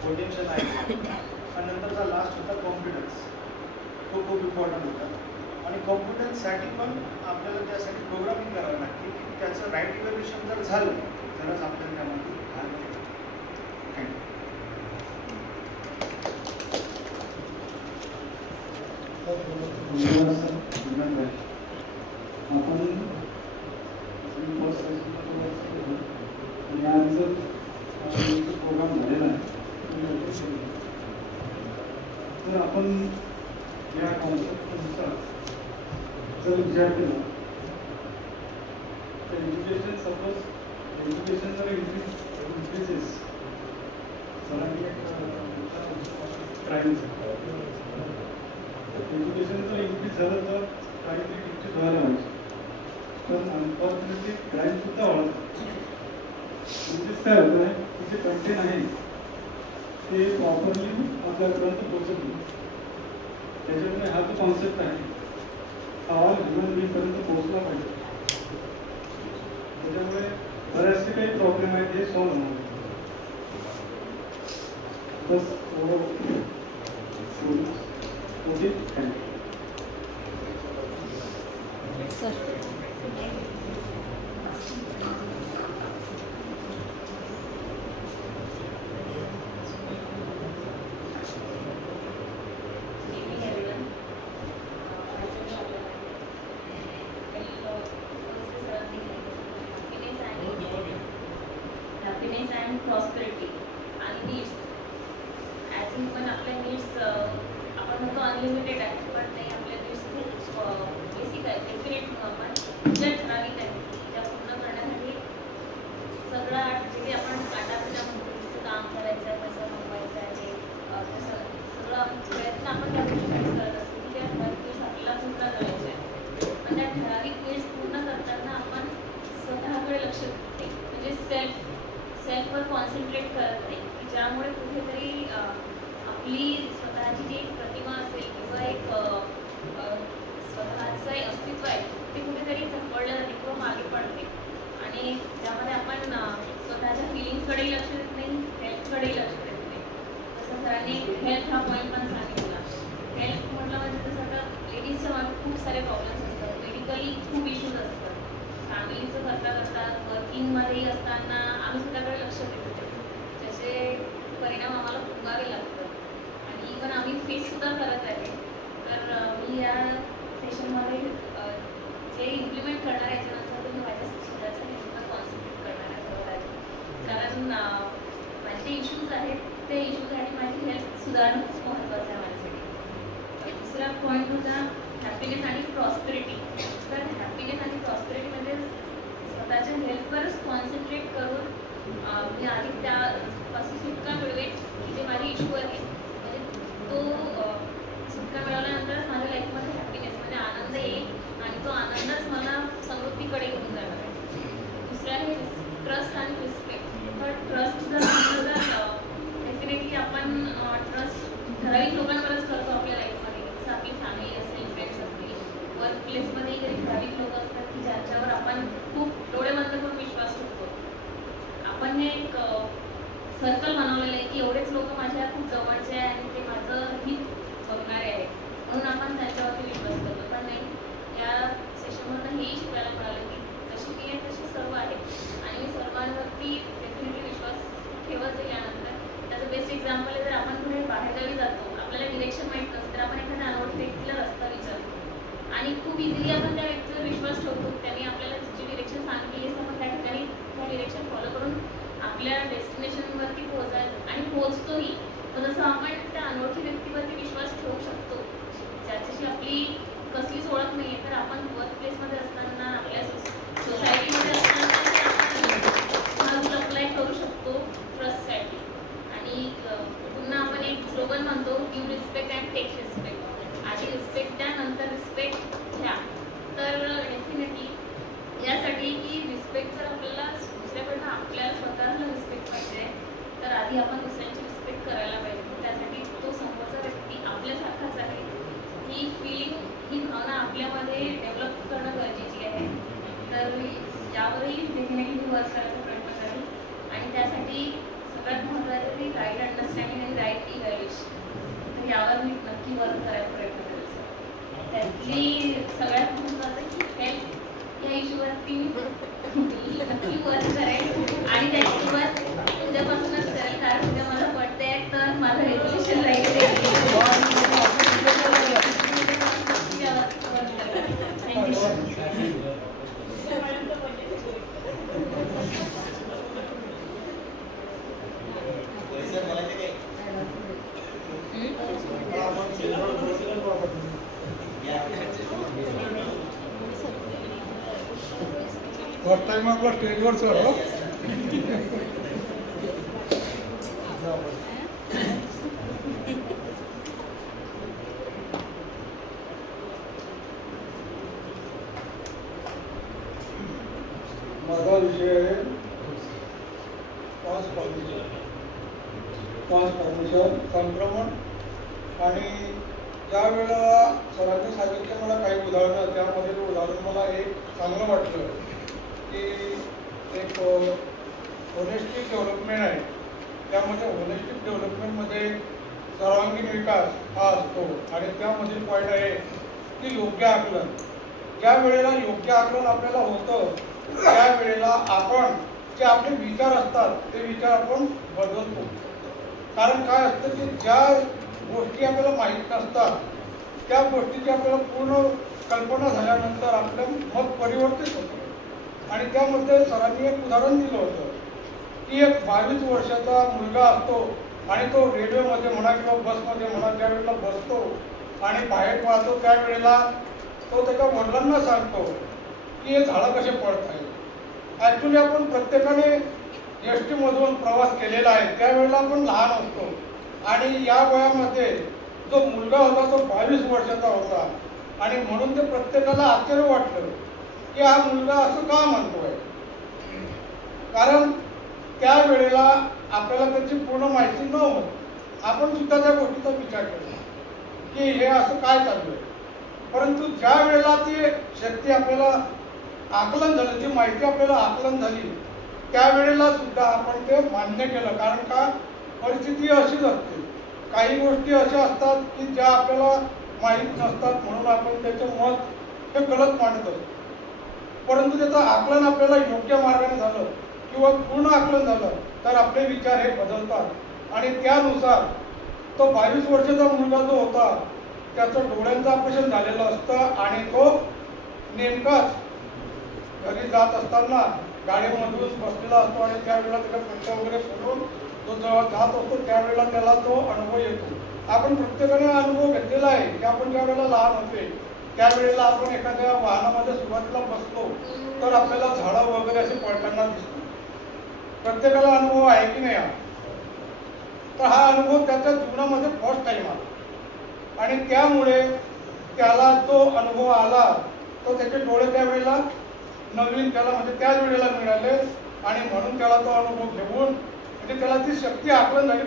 पोटेन्शियल आहे आणि नंतरचा लास्ट होता कॉन्फिडन्स. तो खूप इम्पॉर्टंट होता आणि कॉन्फिडन्ससाठी पण आपल्याला त्यासाठी प्रोग्रामिंग करावं लागते की त्याचं राईट इव्हॅल्युएशन जर झालं तरच आपल्याला त्यामध्ये भाग घ्यायचा. आणि आज जर प्रोग्राम झालेला आहे तर आपण या कॉन्सेप्टनुसार जर विचार केला तर एज्युकेशन सपोज एज्युकेशन जर इन्क्रीजेस सरांनी एक क्राईम एज्युकेशन जर इन्क्रीज झालं तर क्राईम डिक्रीज व्हायला पाहिजे. पण अनफॉर्च्युनेटली क्राईमसुद्धा वाढतं. म्हणजेच काय होतं आहे की जे कंटेंट आहे ते प्रॉपरली आपल्यापर्यंत पोहोचत नाही. त्याच्यामुळे हा जो कॉन्सेप्ट आहे हा ऑल ह्युमन बीइंगपर्यंत पोहोचला पाहिजे. त्याच्यामुळे बरेचसे काही प्रॉब्लेम आहेत हे सॉल्व्ह होणार बस okay. Thank you. happiness and prosperity आणि needs as in पण आपल्या needs आपण म्हणतो अनलिमिटेड आहे पण नाही आपल्या needs खूप बेसिक आहे. डेफिनेट म्हणू आपण ज्या ठराविक आहेत त्या पूर्ण करण्यासाठी सगळा जे आपण आटापिटा म्हणतो जसं काम करायचं आहे, पैसा कमवायचा आहे, सगळा प्रयत्न आपण त्या गोष्टीसाठी करत असतो की त्या ठराविक needs आपल्याला पूर्ण करायचे आहे. पण त्या ठराविक needs पूर्ण करताना आपण स्वतःकडे लक्ष देते म्हणजे सेल्फवर कॉन्सन्ट्रेट करत नाही की ज्यामुळे कुठेतरी आपली स्वतःची जी प्रतिमा असेल किंवा एक स्वतःचं एक अस्तित्व आहे ते कुठेतरी झपडलं जाते किंवा मागे पडते आणि ज्यामध्ये आपण स्वतःच्या फिलिंग्सकडेही लक्ष देत नाही, हेल्थकडेही लक्ष देत नाही. तसं सरांनी हेल्थ हा पॉईंट पण सांगितला. हेल्थ म्हटलं म्हणजे जसं आता लेडीजच्या मागे खूप सारे प्रॉब्लेम्स असतात, मेडिकली खूप इश्यूज असतात. फॅमिलीचं करता करता वर्किंगमध्येही असताना आम्ही स्वतःकडे लक्ष देतो त्याचे परिणाम आम्हाला भोगावे लागतात आणि इव्हन आम्ही फेससुद्धा करत आहे. तर मी या सेशनमध्ये जे इम्प्लिमेंट करणार याच्यानंतर तुम्ही माझ्या स्वतःच्या इश्यूज आहेत त्या इश्यूसाठी माझी हेल्थ सुधारणं खूप महत्त्वाचं आहे माझ्यासाठी. दुसरा पॉईंट होता हॅपीनेस आणि प्रॉस्पेरिटी. तर हॅपीनेस आणि प्रॉस्पेरिटी म्हणजे स्वतःच्या हेल्थवरच कॉन्सन्ट्रेट करून मी आधी त्यापासून सुटका मिळवेल की जे माझे इश्यू आहेत म्हणजे तो सुटका मिळवल्यानंतरच माझ्या लाईफमध्ये हॅपीनेस म्हणजे आनंद येईल आणि तो आनंदच मला समृद्धीकडे घेऊन जाणार आहे. दुसरं आहे ट्रस्ट आणि रिस्पेक्ट. तर ट्रस्ट जर म्हटलं तर डेफिनेटली आपण ट्रस्ट ठराविक लोकांवरच करतो आपल्या लाईफमध्ये, जसं आपली फॅमिली असेल, फ्रेंड्स असतील, वर्क प्लेसमध्येही काही ठराविक लोक असतात की ज्यांच्यावर आपण खूप डोळे बंद करून विश्वास ठेवतो. आपण हे एक सर्कल बनवलेलं आहे की एवढेच लोक माझ्या खूप जवळचे आहे आणि ते माझं हित बघणारे आहे म्हणून आपण त्यांच्यावरती विश्वास करतो. पण नाही, या सेशनमधून हेही शिकायला मिळालं की जशी मी आहे तशी सर्व आहे आणि मी सर्वांवरती डेफिनेटली विश्वास ठेवत जाईल. यानंतर त्याचं बेस्ट एक्झाम्पल आहे, जर आपण कुठे बाहेरगावी जातो, आपल्याला डिरेक्शन माहीत नसतं तर आपण एखाद्या अनोळखी व्यक्तीला रस्ता विचारतो आणि खूप इझिली आपण त्या व्यक्तीवर विश्वास ठेवतो. त्यांनी आपल्याला जी डिरेक्शन सांगितली आहे आपण त्या ठिकाणी त्या डिरेक्शन फॉलो करून आपल्या डेस्टिनेशनवरती पोहोचायचं आणि पोहोचतोही. तर जसं आपण त्या अनोळखी व्यक्तीवरती विश्वास ठेवू शकतो ज्याच्याशी आपली कसलीच ओळख नाही आहे, तर आपण वर्क प्लेसमध्ये असताना आपल्या सोसायटीमध्ये असताना हा रूल अप्लाय करू शकतो ट्रस्टसाठी. आणि पुन्हा आपण एक स्लोगन म्हणतो, give respect and take respect. आधी रिस्पेक्ट द्या, नंतर रिस्पेक्ट घ्या. तर डेफिनेटली यासाठी की रिस्पेक्ट जर आपल्याला दुसऱ्याकडनं आपल्याला स्वतःला रिस्पेक्ट पाहिजे तर आधी आपण दुसऱ्यांची रिस्पेक्ट करायला पाहिजे. त्यासाठी तो समोरचा व्यक्ती आपल्यासारखाच आहे ही फिलिंग, ही भावना आपल्यामध्ये डेव्हलप करणं गरजेची आहे. तर यावरही डेफिनेटली मी वर्क करायचा प्रयत्न करेल आणि त्यासाठी सगळ्यात महत्त्वाचं ते राईट अंडरस्टँडिंग आणि राईट इव्हॅल्युएशन. तर यावर मी नक्की वर्क करायचा प्रयत्न करेल. त्यातली सगळ्यात महत्त्वाचं की हेल्थ या इश्यूवरती नक्की वर्क करेल आणि त्याची सुरुवात उद्यापासूनच करेल, कारण उद्या मला बर्थडे आहे तर माझं रेझोल्युशन राहील. फर्स्ट टाइम आपला स्टेजवर सर माझा विषय आहे क्रॉस पॉल्युशन संक्रमण. आणि ज्या वेळेला सरांनी सांगितलं मला काही उदाहरणं, त्यामध्ये ते उदाहरण मला एक चांगलं वाटलं की एक होलिस्टिक डेव्हलपमेंट आहे. त्यामध्ये होलिस्टिक डेव्हलपमेंटमध्ये सर्वांगीण विकास हा असतो आणि त्यामधील पॉईंट आहे की योग्य आकलन. ज्या वेळेला योग्य आकलन आपल्याला होतं त्यावेळेला आपण जे आपले विचार असतात ते विचार आपण बदलतो. कारण काय असतं की ज्या गोष्टी आपल्याला माहीत नसतात त्या गोष्टीची आपल्याला पूर्ण कल्पना झाल्यानंतर आपलं मत परिवर्तित होतं. आणि त्यामध्ये सरांनी एक उदाहरण दिलं होतं की एक 22 वर्षाचा मुलगा असतो आणि तो रेल्वेमध्ये म्हणा किंवा बसमध्ये म्हणा ज्यावेळेला बसतो आणि बाहेर पाहतो त्यावेळेला तो त्याच्या वडिलांना सांगतो की हे झाडं कसे पडत आहेत. ॲक्च्युली आपण प्रत्येकाने एस टीमधून प्रवास केलेला आहे, त्यावेळेला आपण लहान असतो आणि या वयामध्ये जो मुलगा होता तो 22 वर्षाचा होता आणि म्हणून ते प्रत्येकाला आश्चर्य वाटलं की हा मुलगा असं का म्हणतोय. कारण त्यावेळेला आपल्याला त्याची पूर्ण माहिती न होत आपण सुद्धा त्या गोष्टीचा विचार केला की हे असं काय चालू आहे. परंतु ज्या वेळेला ती शक्ती आपल्याला आकलन झालं, जी माहिती आपल्याला आकलन झाली त्यावेळेला सुद्धा आपण ते मान्य केलं. कारण का परिस्थिती अशीच असते, काही गोष्टी अशा असतात की ज्या आपल्याला माहीत नसतात म्हणून आपण त्याचं मत हे गलत मांडत असतो. परंतु त्याचं आकलन आपल्याला योग्य मार्गाने झालं किंवा पूर्ण आकलन झालं तर आपले विचार हे बदलतात आणि त्यानुसार तो 22 वर्षाचा मुलगा जो होता त्याचं डोळ्यांचं ऑपरेशन झालेलं असतं आणि तो नेमकाच घरी जात असताना गाडीमधून बसलेला असतो आणि त्यावेळेला त्याच्या पट्ट्या वगैरे सोडून तो जेव्हा जात असतो त्यावेळेला त्याला तो अनुभव येतो. आपण प्रत्येकाने अनुभव घेतलेला आहे की आपण ज्या वेळेला लहान होते त्यावेळेला आपण एखाद्या वाहनामध्ये सुरुवातीला बसतो तर आपल्याला झाडं वगैरे असे पळताना दिसतो. प्रत्येकाला अनुभव आहे की नाही? तर हा अनुभव त्याच्या जीवनामध्ये फर्स्ट टाइम आला आणि त्यामुळे त्याला तो अनुभव आला तो त्याचे डोळे त्यावेळेला नवीन त्याला म्हणजे त्याच वेळेला मिळाले आणि म्हणून त्याला तो अनुभव घेऊन म्हणजे त्याला ती शक्ती आकलन झाली.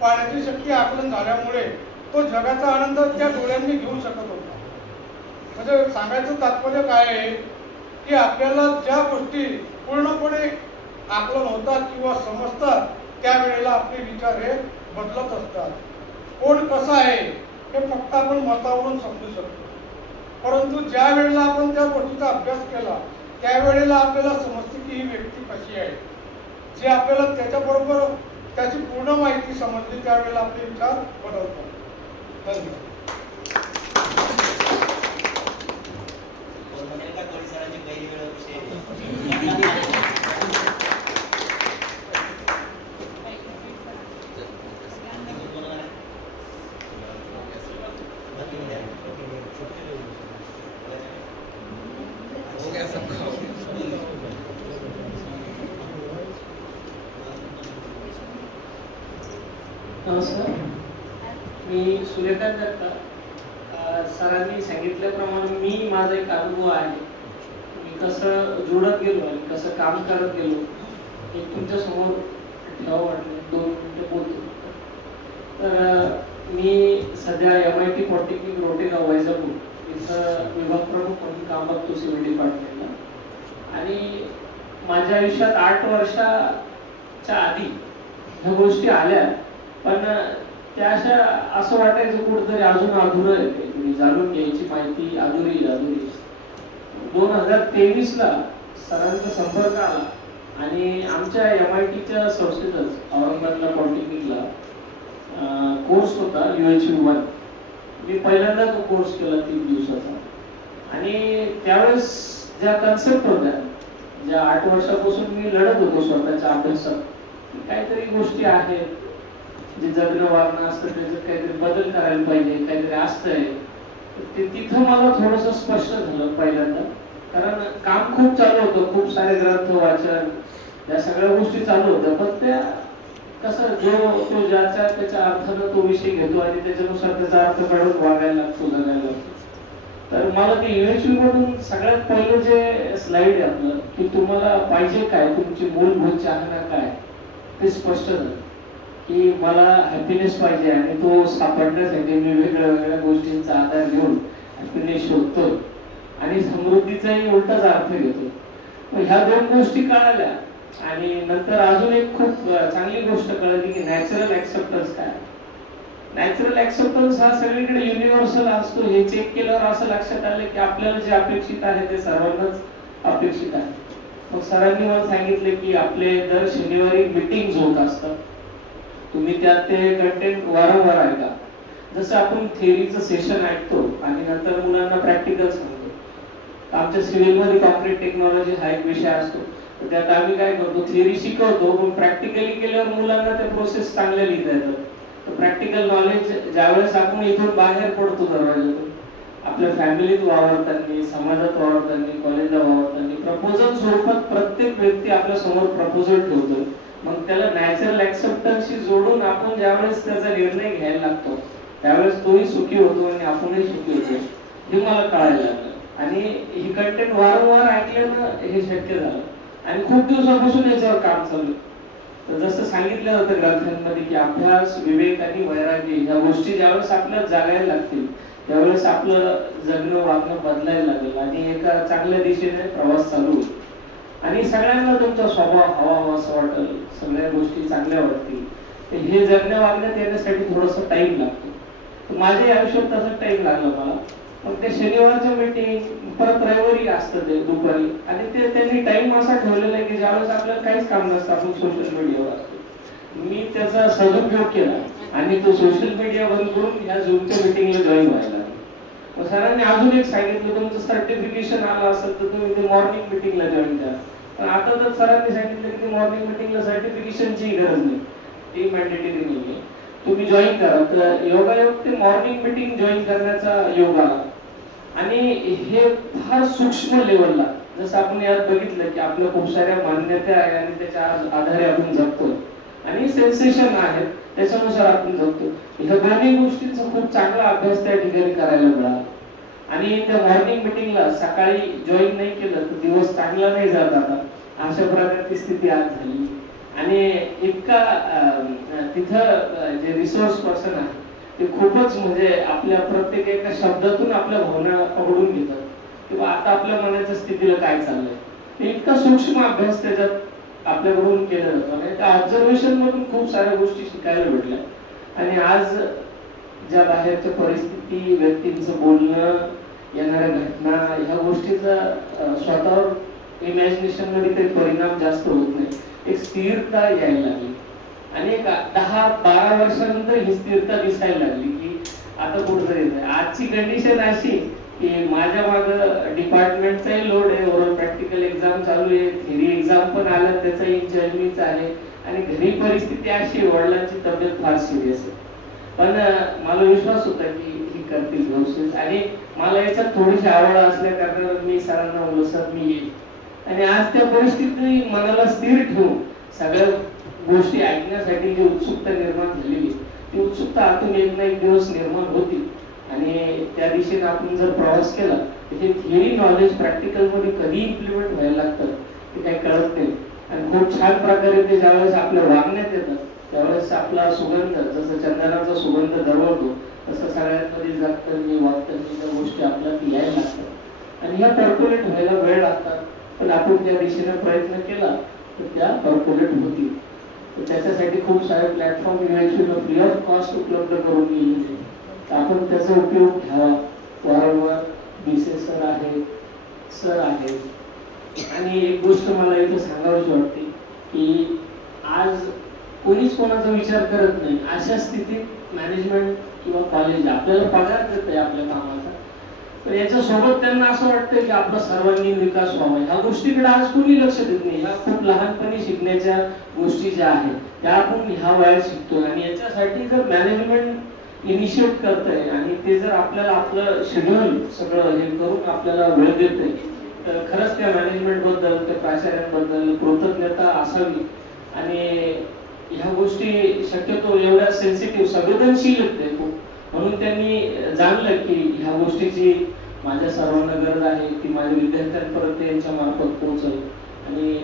पाहण्याची शक्ती आकलन झाल्यामुळे तो जगाचा आनंद त्या डोळ्यांनी घेऊ शकत होता. म्हणजे सांगायचं तात्पर्य काय आहे की आपल्याला ज्या गोष्टी पूर्णपणे आकलन होतात किंवा समजतात त्यावेळेला आपले विचार हे बदलत असतात. कोण कसं आहे हे फक्त आपण मतावरून समजू शकतो, परंतु ज्या वेळेला आपण त्या गोष्टीचा अभ्यास केला त्यावेळेला आपल्याला समजते की ही व्यक्ती कशी आहे. जे आपल्याला त्याच्याबरोबर त्याची पूर्ण माहिती समजली त्यावेळेला आपले विचार बदलतात. धन्यवाद. नमस्कार, मी सुरेखा दत्ता. सरांनी सांगितल्याप्रमाणे मी माझा एक अनुभव आहे, मी कसं जुळत गेलो आणि कसं काम करत गेलो हे तुमच्यासमोर ठेवावं वाटलं. 2 मिनिटं बोलतो. तर मी सध्या MIT पॉलिटेक्निक रोटेगाव वैजापूर इथं विभाग प्रमुख म्हणून काम बघतो सिव्हिल डिपार्टमेंटला. आणि माझ्या आयुष्यात 8 वर्षाच्या आधी ह्या गोष्टी आल्या, पण त्या अशा असं वाटायचं कुठंतरी अजून अधुरं आहे, तुम्ही जाणून घ्यायची माहिती अधुरी. 2023ला सरांचा संपर्क आला आणि आमच्या MITच्या संस्थेतच औरंगाबादला पॉलिटेक्निकला कोर्स होता UHV1. मी पहिल्यांदा तो कोर्स केला 3 दिवसाचा. आणि त्यावेळेस ज्या कन्सेप्ट होत्या, ज्या 8 वर्षापासून मी लढत होतो स्वतःच्या अभ्यासात, काहीतरी गोष्टी आहेत जे जगणं वागणं असतं त्याच्यात काहीतरी बदल करायला पाहिजे, काहीतरी असतंय, ते तिथं मला थोडंसं स्पष्ट झालं पहिल्यांदा. कारण काम खूप चालू होतं, खूप सारे ग्रंथ वाचन या सगळ्या गोष्टी चालू होत्या, पण त्या कसं तो ज्याच्या त्याच्या अर्थानं तो विषय घेतो आणि त्याच्यानुसार त्याचा अर्थ काढून वागायला लागतो, जगायला लागतो. तर मला ते UHV मधून सगळ्यात पहिलं जे स्लाइड आहे आपलं की तुम्हाला पाहिजे काय, तुमची मूलभूत चाहना काय, ते स्पष्ट झालं की मला हॅपीनेस पाहिजे आणि तो सापडण्यासाठी मी वेगळ्या गोष्टींचा आधार घेऊन हॅपीनेस शोधतो आणि समृद्धीचाही उलटाच अर्थ घेतो. मग ह्या 2 गोष्टी कळाल्या आणि नंतर अजून एक खूप चांगली गोष्ट कळली की नॅचरल ऍक्सेप्टन्स काय. नॅचरल ऍक्सेप्टन्स हा सगळीकडे युनिव्हर्सल असतो. हे चेक केल्यावर असं लक्षात आलं की आपल्याला जे अपेक्षित आहे ते सर्वांनाच अपेक्षित आहे. मग सरांनी मला सांगितले की आपले दर शनिवारी मीटिंग्स होत असतात, तुम्ही त्यात ते कंटेंट वारंवार ऐका. जसं आपण थेअरीचं सेशन ऐकतो आणि नंतर मुलांना प्रॅक्टिकल सांगतो. आमच्या सिव्हिलमध्ये कॉन्क्रीट टेक्नॉलॉजी हा एक विषय असतो, तर त्यात आम्ही काय करतो, थेअरी शिकवतो पण प्रॅक्टिकली केल्यावर मुलांना त्या प्रोसेस चांगल्या लिहिता येतात. तर प्रॅक्टिकल नॉलेज ज्यावेळेस आपण इथून बाहेर पडतो दरवाजातून, आपल्या फॅमिलीत वावरताना, समाजात वावरताना, कॉलेजला वावरताना, प्रपोजल स्वरूपात प्रत्येक व्यक्ती आपल्या समोर प्रपोजल ठेवतो. मग त्याला नॅचरल ऍक्सेप्टन्सशी जोडून आपण ज्यावेळेस त्याचा निर्णय घ्यायला लागतो त्यावेळेस तोही सुखी होतो आणि आपणही सुखी होतो, हे मला कळायला लागलं. आणि हे कंटेंट वारंवार ऐकल्यानं हे शक्य झालं आणि खूप दिवसापासून याच्यावर काम चालू. तर जसं सांगितलं होतं ग्रंथांमध्ये की अभ्यास, विवेक आणि वैराग्य ह्या गोष्टी ज्यावेळेस आपल्याला जागायला लागतील त्यावेळेस आपलं जगणं वागणं बदलायला लागेल आणि एका चांगल्या दिशेने प्रवास चालू होईल आणि सगळ्यांना तुमचा स्वभाव हवा असं वाटेल, सगळ्या गोष्टी चांगल्या वाटतील. तर हे जगण्या वागण्यात येण्यासाठी थोडासा टाइम लागतो. तर माझ्या आयुष्यात तसा टाइम लागला मला. मग ते शनिवारच्या मीटिंग परत रविवारी असतं ते दुपारी आणि ते त्यांनी टाइम असा ठेवलेला आहे की ज्यावेळेस आपल्याला काहीच काम नसतं, आपण सोशल मीडियावर असतो. मी त्याचा सदुपयोग केला आणि तो सोशल मीडिया बंद करून ह्या झूमच्या मीटिंगला जॉईन व्हायला. सरांनी अजून एक सांगितलं, तुमचं सर्टिफिकेशन आलं असेल तर तुम्ही ते मॉर्निंग मीटिंगला जॉईन करा. पण आता तर सरांनी सांगितलं की मॉर्निंग मिटिंगला सर्टिफिकेशनची गरज नाही, ती मॅन्डेटरी नाही आहे, तुम्ही जॉईन करा. तर योगायोग ते मॉर्निंग मिटिंग जॉईन करण्याचा योग आला. आणि हे फार सूक्ष्म लेवलला, जसं आपण यात बघितलं की आपल्या खूप साऱ्या मान्यता आहे आणि त्याच्या आधारे आपण जगतो आणि सेन्सेशन आहेत त्याच्यानुसार आपण जगतो. ह्या दोन्ही गोष्टींचा खूप चांगला अभ्यास त्या ठिकाणी करायला मिळाला. आणि त्या मॉर्निंग मिटिंगला सकाळी जॉईन नाही केलं तर दिवस चांगला नाही जात. आता अशा प्रकारची स्थिती आज झाली. आणि इतका तिथं जे रिसोर्स पर्सन आहे ते खूपच म्हणजे आपल्या प्रत्येक एका शब्दातून आपल्या भावना पकडून घेतात किंवा आता आपल्या मनाच्या स्थितीला काय चाललंय, ते इतका सूक्ष्म अभ्यास त्याच्यात आपल्याकडून केला जातो. आणि त्या ऑब्झर्वेशन मधून खूप साऱ्या गोष्टी शिकायला भेटल्या. आणि आज ज्या बाहेरच्या परिस्थिती, व्यक्तींचं बोलणं, येणाऱ्या घटना, ह्या गोष्टीचा स्वतःवर इमॅजिनेशन मध्ये काही परिणाम जास्त होत नाही. एक स्थिरता यायला लागली आणि एक 10-12 वर्षानंतर ही स्थिरता दिसायला लागली की आता कुठं येत आहे. आजची कंडिशन अशी की माझ्या मागं डिपार्टमेंटचाही लोड आहे, ओरल प्रॅक्टिकल एक्झाम चालू आहे, थेरी एक्झाम पण आला त्याचाही जर्नीच आहे आणि घरी परिस्थिती अशी, वडिलांची तब्येत फार सिरियस आहे. पण मला विश्वास होता की ही करतील व्यवस्थित. आणि मला याच्यात थोडीशी आवड असल्या कारणानं मी सरांना बोललो सर मी येईल. आणि आज त्या परिस्थितीत मनाला स्थिर ठेवून सगळ्या गोष्टी ऐकण्यासाठी जी उत्सुकता निर्माण झालेली ती उत्सुकता आतून एक ना एक दिवस निर्माण होती. आणि त्या दिशेने आपण जर प्रवास केला तर हे थिअरी नॉलेज प्रॅक्टिकल मध्ये कधी इम्प्लिमेंट व्हायला लागतं ते काही कळत नाही. आणि खूप छान प्रकारे ते ज्यावेळेस आपल्या वागण्यात येतात त्यावेळेस आपला सुगंध, जसं चंदनाचा सुगंध दरवळतो तसं सगळ्यांमध्ये जगताना वागताना त्या गोष्टी आपल्यात यायला लागतात. आणि ह्या पर्क्युलेट व्हायला वेळ लागतात, पण आपण त्या दिशेने प्रयत्न केला तर त्या पर्क्युलेट होतील. तर त्याच्यासाठी खूप सारे प्लॅटफॉर्म फ्री ऑफ कॉस्ट उपलब्ध करून दिले. तर आपण त्याचा उपयोग घ्यावा. वारंवार BC सर आहे, सर आहे. आणि एक गोष्ट मला इथं सांगावीशी वाटते की आज कोणीच कोणाचा विचार करत नाही. अशा स्थितीत मॅनेजमेंट किंवा कॉलेज आपल्याला पगार देत आहे आपल्या कामाचा, तर याच्यासोबत त्यांना असं वाटतं की आपला सर्वांगीण विकास व्हावा. ह्या गोष्टीकडे आज कोणी लक्ष देत नाही. ह्या खूप लहानपणी शिकण्याच्या गोष्टी ज्या आहेत त्या आपण ह्या वयात शिकतोय. आणि याच्यासाठी जर मॅनेजमेंट इनिशिएट करतंय आणि ते जर आपल्याला आपलं शेड्यूल सगळं हे करून आपल्याला वेळ देत आहे तर खरंच त्या मॅनेजमेंट बद्दल, त्या प्राचार्यांबद्दल कृतज्ञता असावी. आणि ह्या गोष्टी शक्यतो एवढ्या सेन्सिटिव्ह, संवेदनशील आहेत खूप, म्हणून त्यांनी जाणलं की ह्या गोष्टीची माझ्या सर्वांना गरज आहे, ती माझ्या विद्यार्थ्यांपर्यंत यांच्या मार्फत पोहोचल. आणि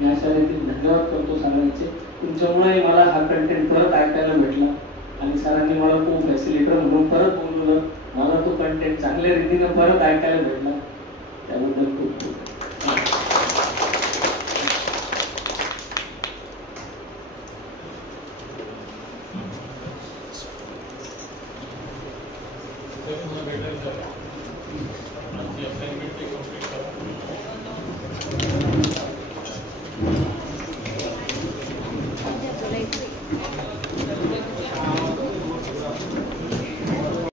मी अशा रीतीने धन्यवाद करतो सरांचे. तुमच्यामुळे मला हा कंटेंट परत ऐकायला भेटला आणि सरांनी मला खूप फॅसिलिटर म्हणून परत बोलवलं. मला तो कंटेंट चांगल्या रीतीने परत ऐकायला भेटला, त्याबद्दल खूप खूप